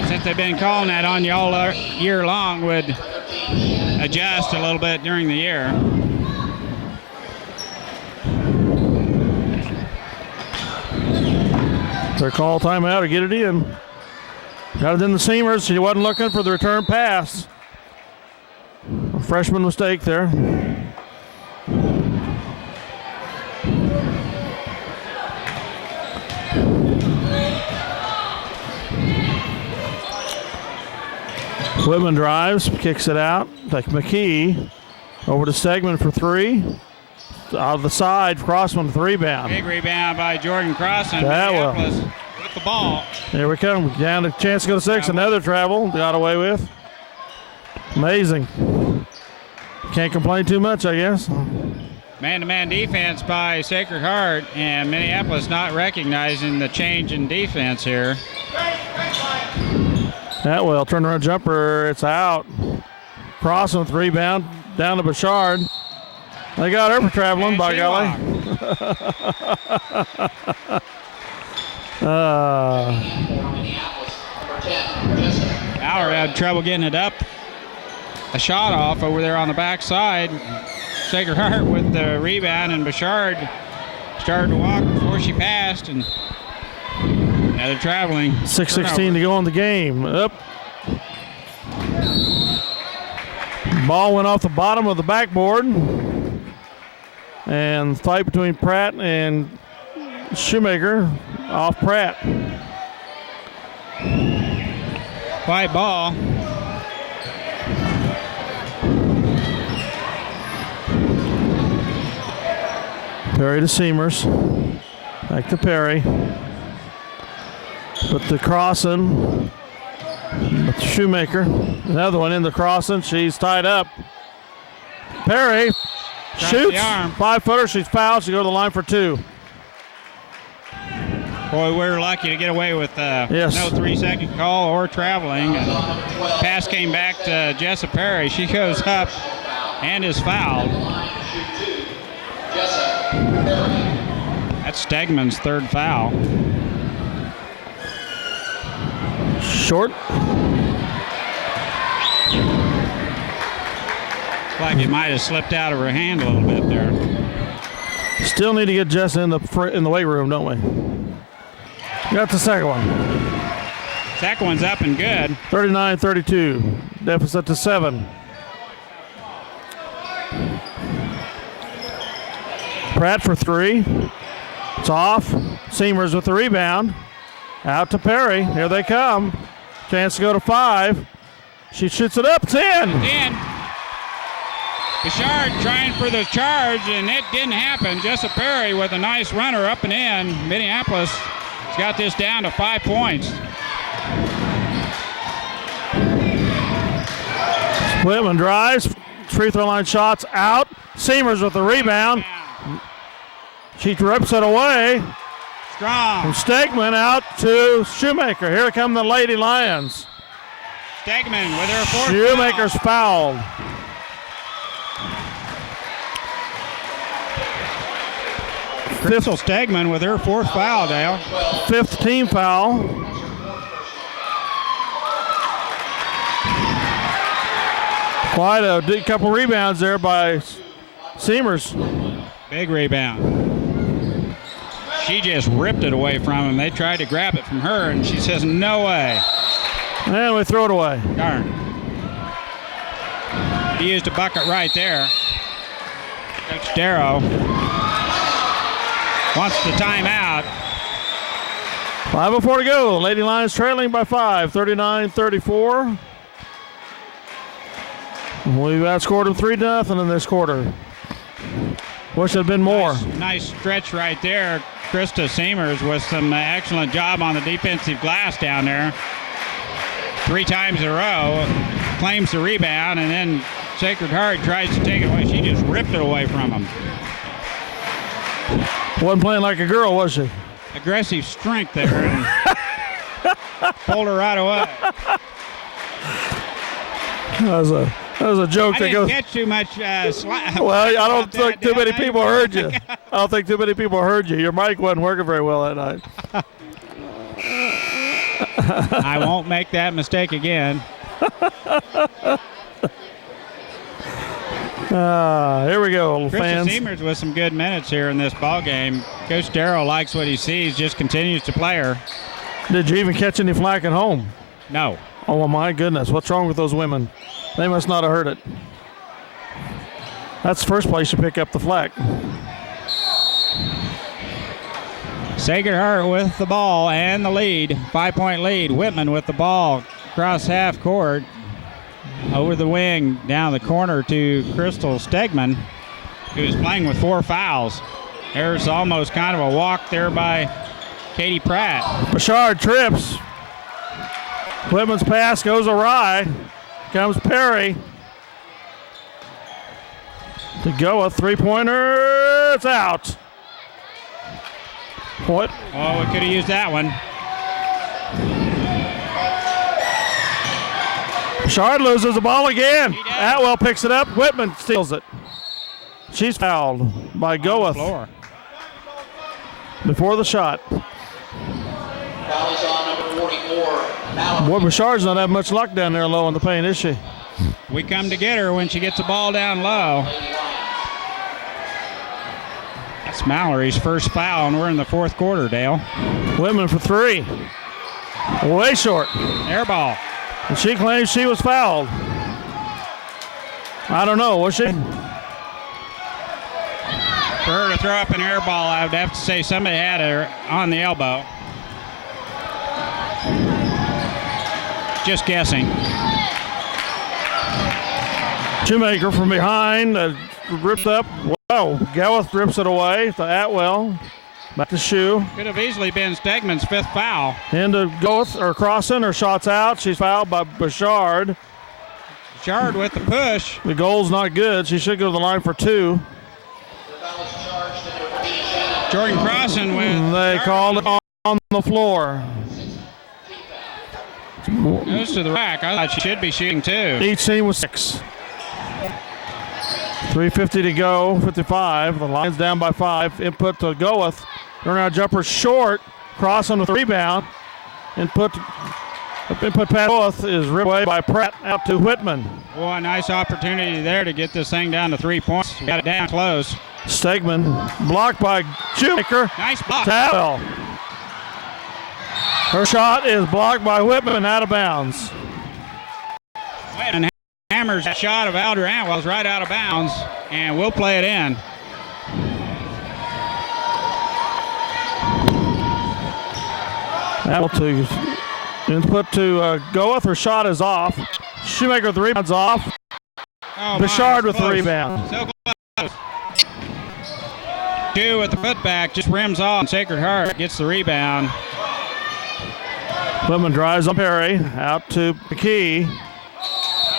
since they've been calling that on you all year long, would adjust a little bit during the year? Their call timeout to get it in. Got it in the seamers. She wasn't looking for the return pass. A freshman mistake there. Whitman drives, kicks it out. Like McKee over to Stegman for 3. Out of the side, Crossman with the rebound. Big rebound by Jordan Crossan. That will. With the ball. Here we come. Down to chance to go to 6. Another travel. Got away with. Amazing. Can't complain too much, I guess. Man-to-man defense by Sacred Heart, and Minneapolis not recognizing the change in defense here. Atwell, turnaround jumper, it's out. Crossing with rebound, down to Bouchard. They got her for traveling, by golly. Bauer had trouble getting it up. A shot off over there on the backside. Sacred Heart with the rebound, and Bouchard started to walk before she passed, and now they're traveling. 6:16 to go in the game. Up. Ball went off the bottom of the backboard. And fight between Pratt and Shoemaker off Pratt. White ball. Perry to Seamers. Back to Perry. Put the crossing. With Shoemaker. Another one in the crossing. She's tied up. Perry shoots. 5-footer. She's fouled. She goes to the line for 2. Boy, we're lucky to get away with no 3-second call or traveling. And pass came back to Jessa Perry. She goes up and is fouled. That's Stegman's 3rd foul. Short. Like it might have slipped out of her hand a little bit there. Still need to get Jessa in the weight room, don't we? Got the second one. Second one's up and good. 39-32. Deficit to 7. Pratt for 3. It's off. Seamers with the rebound. Out to Perry. Here they come. Chance to go to 5. She shoots it up. It's in. Bouchard trying for the charge, and it didn't happen. Jessa Perry with a nice runner up and in. Minneapolis has got this down to 5 points. Whitman drives. Free throw line shots out. Seamers with the rebound. She rips it away. Strong. From Stegman out to Shoemaker. Here come the Lady Lions. Stegman with her 4th Shoemaker's fouled. Crystal Stegman with her 4th foul, Dale. 5th team foul. Quite a couple rebounds there by Seamers. Big rebound. She just ripped it away from him. They tried to grab it from her, and she says, no way. And we throw it away. Darn. He used a bucket right there. Coach Darrow wants the timeout. 5:04 to go. Lady Lions trailing by 5, 39-34. We've outscored them 3-0 in this quarter. Wish it had been more. Nice stretch right there. Krista Seamers with some excellent job on the defensive glass down there. 3 times in a row. Claims the rebound, and then Sacred Heart tries to take it away. She just ripped it away from him. Wasn't playing like a girl, was she? Aggressive strength there. And pulled her right away. That was a joke I that didn't goes. catch too much. Well, I don't think too many people heard you. I don't think too many people heard you. Your mic wasn't working very well that night. I won't make that mistake again. Here we go, Krista fans. Seamers with some good minutes here in this ball game. Coach Darrow likes what he sees, just continues to play her. Did you even catch any flack at home? No. Oh, well, my goodness. What's wrong with those women? They must not have heard it. That's the first place you pick up the flack. Sacred Heart with the ball and the lead. 5-point lead. Whitman with the ball across half court. Over the wing, down the corner to Crystal Stegman, who is playing with 4 fouls. There's almost kind of a walk there by Katie Pratt. Bouchard trips. Whitman's pass goes awry. Comes Perry. To go, a 3-pointer. It's out. What? Oh, we could have used that one. Shard loses the ball again. Atwell picks it up. Whitman steals it. She's fouled by Goeth before the shot. Foul is on number 44. Boy, Bouchard's not having much luck down there low in the paint, is she? We come to get her when she gets the ball down low. That's Mallory's first foul, and we're in the fourth quarter, Dale. Whitman for three. Way short. Air ball. And she claims she was fouled. I don't know, was she? For her to throw up an air ball, I would have to say somebody had her on the elbow. Just guessing. Shoemaker from behind, ripped up. Wow, Goeth rips it away to Atwell. Back to Shoe. Could have easily been Stegman's fifth foul. Into Goeth, or crossing, her shot's out. She's fouled by Bouchard. Bouchard with the push. The goal's not good. She should go to the line for two. Jordan Crossan with. They called it on the floor. Goes to the rack. I thought she should be shooting two. Each team was 6. 3:50 to go, 55. The line's down by 5. Input to Goeth. Turnaround jumper short. Crossan with the rebound. Input pass Goeth is ripped away by Pratt out to Whitman. Boy, nice opportunity there to get this thing down to 3 points. We got it down close. Stegman blocked by Shoemaker. Nice block. Atwell. Her shot is blocked by Whitman out of bounds. And hammers that shot of Alder Atwell's right out of bounds, and we'll play it in. Atwell to input to Goeth. Her shot is off. Shoemaker with the rebound's off. Oh, Bouchard my, with the close. rebound. So close. Two with the putback, just rims off, and Sacred Heart gets the rebound. Whitman drives on Perry, out to McKee.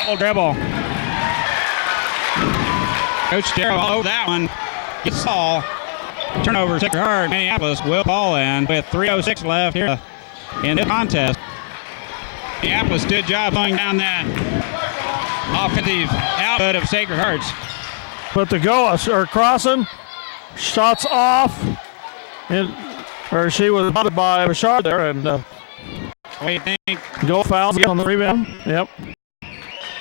Double dribble. Coach Darrow over that one. Gets the ball. Turnover, Sacred Heart. Minneapolis will ball in with 3:06 left here in the contest. Minneapolis did job going down that offensive output of Sacred Hearts. But the Goeth, or Crossan, shots off. Or she was spotted by Bouchard there, and What do you think? Goeth fouls on the rebound. Yep.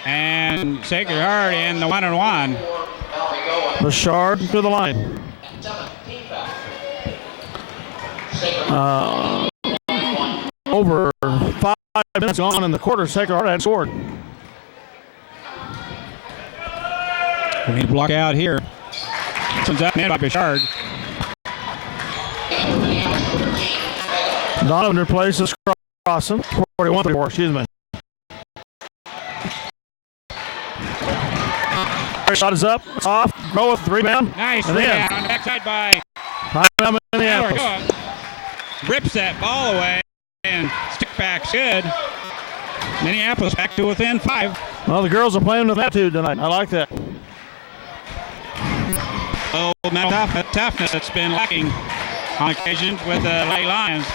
And Sacred Heart in the 1-on-1. Bouchard to the line. Over 5 minutes gone in the quarter, Sacred Heart had scored. We need to block out here. This one's up mid by Bouchard. Donovan replaces Crossan. 41-34, excuse me. Shot is up, it's off, go with the rebound. Nice and rebound on the backside by Minneapolis. Rips that ball away, and stick back's good. Minneapolis back to within 5. Well, the girls are playing with attitude tonight. I like that. Oh, mental toughness that's been lacking on occasion with the Lady Lions.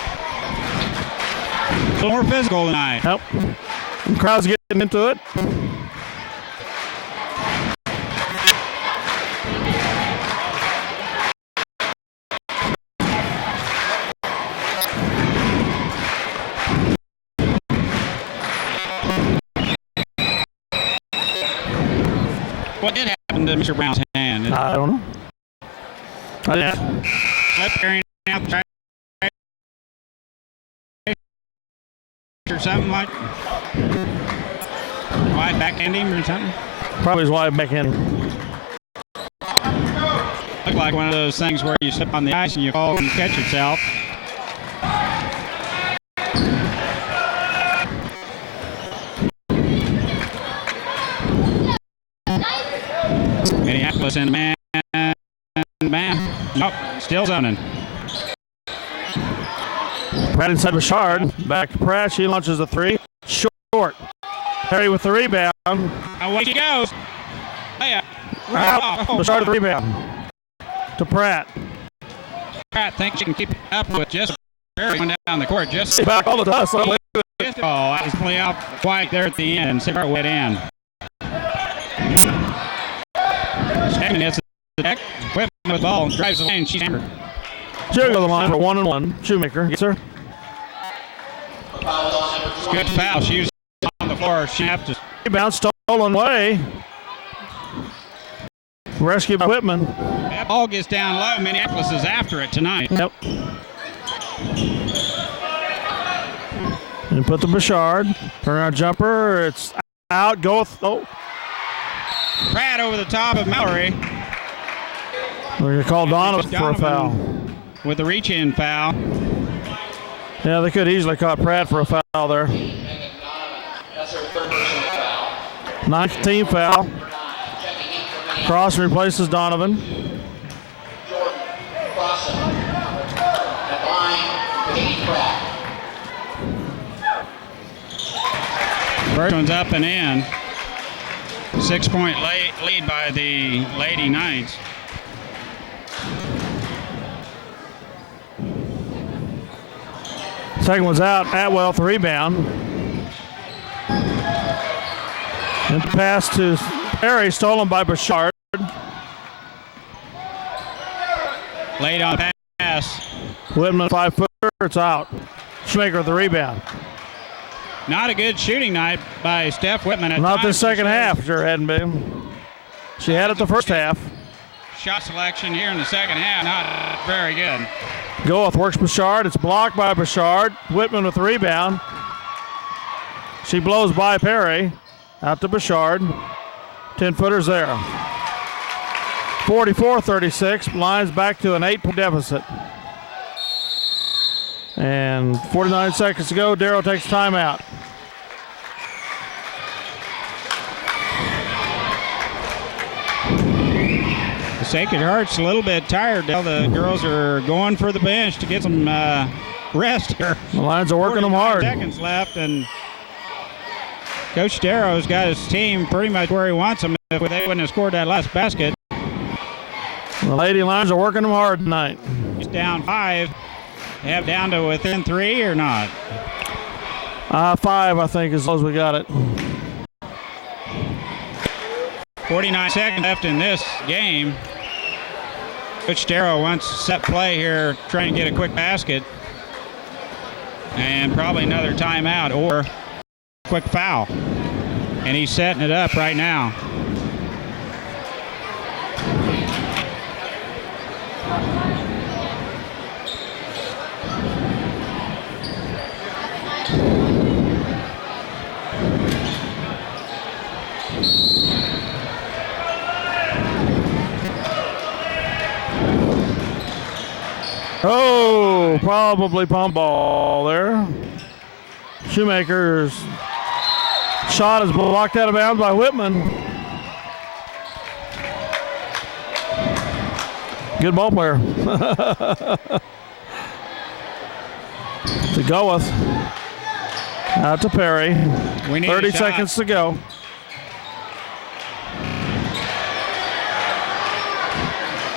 A little more physical tonight. Yep. The crowd's getting into it. What did happen to Mr. Brown's hand? I don't know. I didn't. Lip carrying out or something like. Why backhand him or something? Probably his wife backhand. Looked like one of those things where you slip on the ice and you fall and catch yourself. Minneapolis in man. Nope, still zoning. Pratt inside Bouchard. Back to Pratt. She launches a 3. Short. Perry with the rebound. Away she goes. Layup. Out. Bouchard with the rebound. To Pratt. Pratt thinks she can keep up with just Perry going down the court. Just back all the dust. a Oh, that was play out quite there at the end. Sarah went in. Second hits the deck. Whitman with the ball. Drives the lane. She's hammered. She'll go to the line for 1-1. Shoemaker. Yes, sir. Good foul. She was on the floor. She had to. Rebound stolen away. Rescued by Whitman. That ball gets down low. Minneapolis is after it tonight. Yep. And put the Bouchard. Turnaround jumper. It's out. Goeth. Oh. Pratt over the top of Mallory. We're going to call Donovan for a foul. With the reach-in foul. Yeah, they could easily caught Pratt for a foul there. That's her third personal foul. Ninth team foul. Cross replaces Donovan. Jordan Crossen. At line, Katie Pratt. First one's up and in. 6-point lead by the Lady Knights. Second one's out. Atwell with the rebound. And pass to Perry, stolen by Bouchard. Late on the pass. Whitman 5-footer. It's out. Shoemaker with the rebound. Not a good shooting night by Steph Whitman. At Not times. this second half. Sure hadn't been. She had it the first half. Shot selection here in the second half, not very good. Goeth works Bouchard. It's blocked by Bouchard. Whitman with the rebound. She blows by Perry. Out to Bouchard. 10-footers there. 44-36. Lions back to an 8-point deficit. And 49 seconds to go. Darrow takes timeout. The Sacred Heart's a little bit tired. Now the girls are going for the bench to get some rest here. The Lions are working them hard. Seconds left, and Coach Darrow's got his team pretty much where he wants them. If they wouldn't have scored that last basket. The Lady Lions are working them hard tonight. He's down 5. They have down to within 3 or not? 5, I think, as low as we got it. 49 seconds left in this game. Coach Darrow wants to set play here, trying to get a quick basket. And probably another timeout or quick foul. And he's setting it up right now. Oh, probably pump ball there. Shoemaker's shot is blocked out of bounds by Whitman. Good ball player. To Goeth. Out to Perry. 30 seconds to go.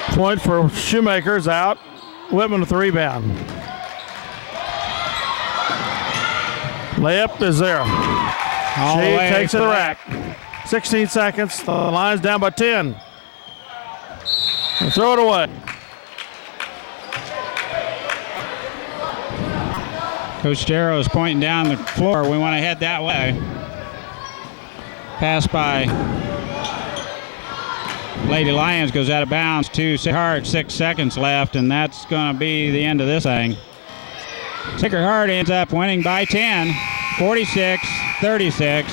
Point for Shoemaker's out. Whitman with the rebound. Layup is there. She takes it to the rack. 16 seconds. The Lions down by 10. And throw it away. Coach Darrow is pointing down the floor. We want to head that way. Pass by Lady Lions goes out of bounds to Sacred Heart. 6 seconds left, and that's going to be the end of this thing. Sacred Heart ends up winning by 10, 46-36.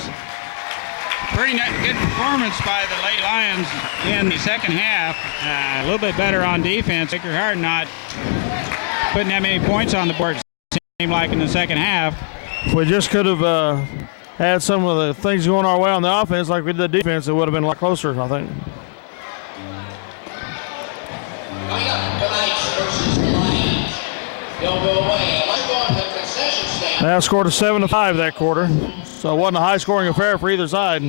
Pretty good performance by the Lady Lions in the second half. A little bit better on defense. Sacred Heart not putting that many points on the board, it seemed like, in the second half. If we just could have had some of the things going our way on the offense like we did the defense, it would have been a lot closer, I think. Coming up, the Knights versus the Lions. Don't go away. Let's go on to the concession stand. They outscored 7-5 that quarter, so it wasn't a high-scoring affair for either side.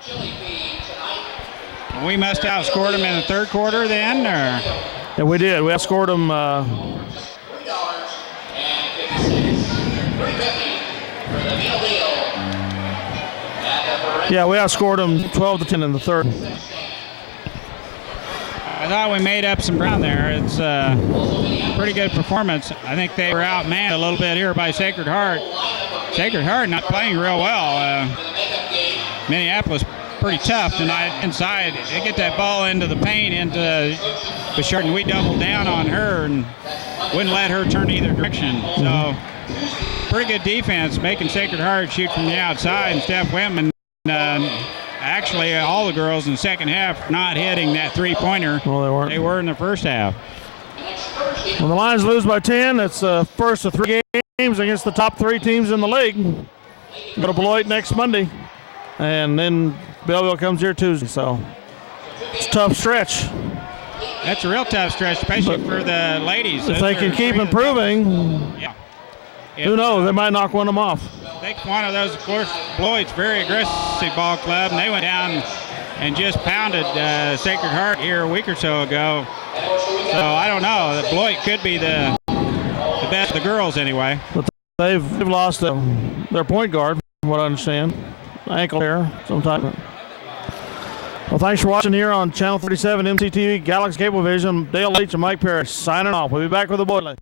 Chili feed tonight. We must have outscored them in the third quarter then, or? Yeah, we did. We outscored them. $3.50. $3.50 Yeah, we outscored them 12-10 in the third. I thought we made up some ground there. It's a pretty good performance. I think they were outmanned a little bit here by Sacred Heart. Sacred Heart not playing real well. Minneapolis pretty tough tonight inside. They get that ball into the paint into Bouchard, and we doubled down on her and wouldn't let her turn either direction. So pretty good defense, making Sacred Heart shoot from the outside, and Steph Whitman actually, all the girls in the second half not hitting that three-pointer. Well, they weren't. They were in the first half. When the Lions lose by 10, it's first of 3 games against the top 3 teams in the league. Go to Beloit next Monday, and then Belleville comes here Tuesday. So it's a tough stretch. That's a real tough stretch, especially for the ladies. If they can keep improving, who knows? They might knock one of them off. I think one of those, of course, Beloit's very aggressive ball club, and they went down and just pounded Sacred Heart here a week or so ago. So I don't know. Beloit could be the best of the girls anyway. But they've lost their point guard, from what I understand. Ankle there sometime. Well, thanks for watching here on Channel 37 MCTV Galaxy Cablevision. Dale Leach and Mike Parrish signing off. We'll be back with the boys.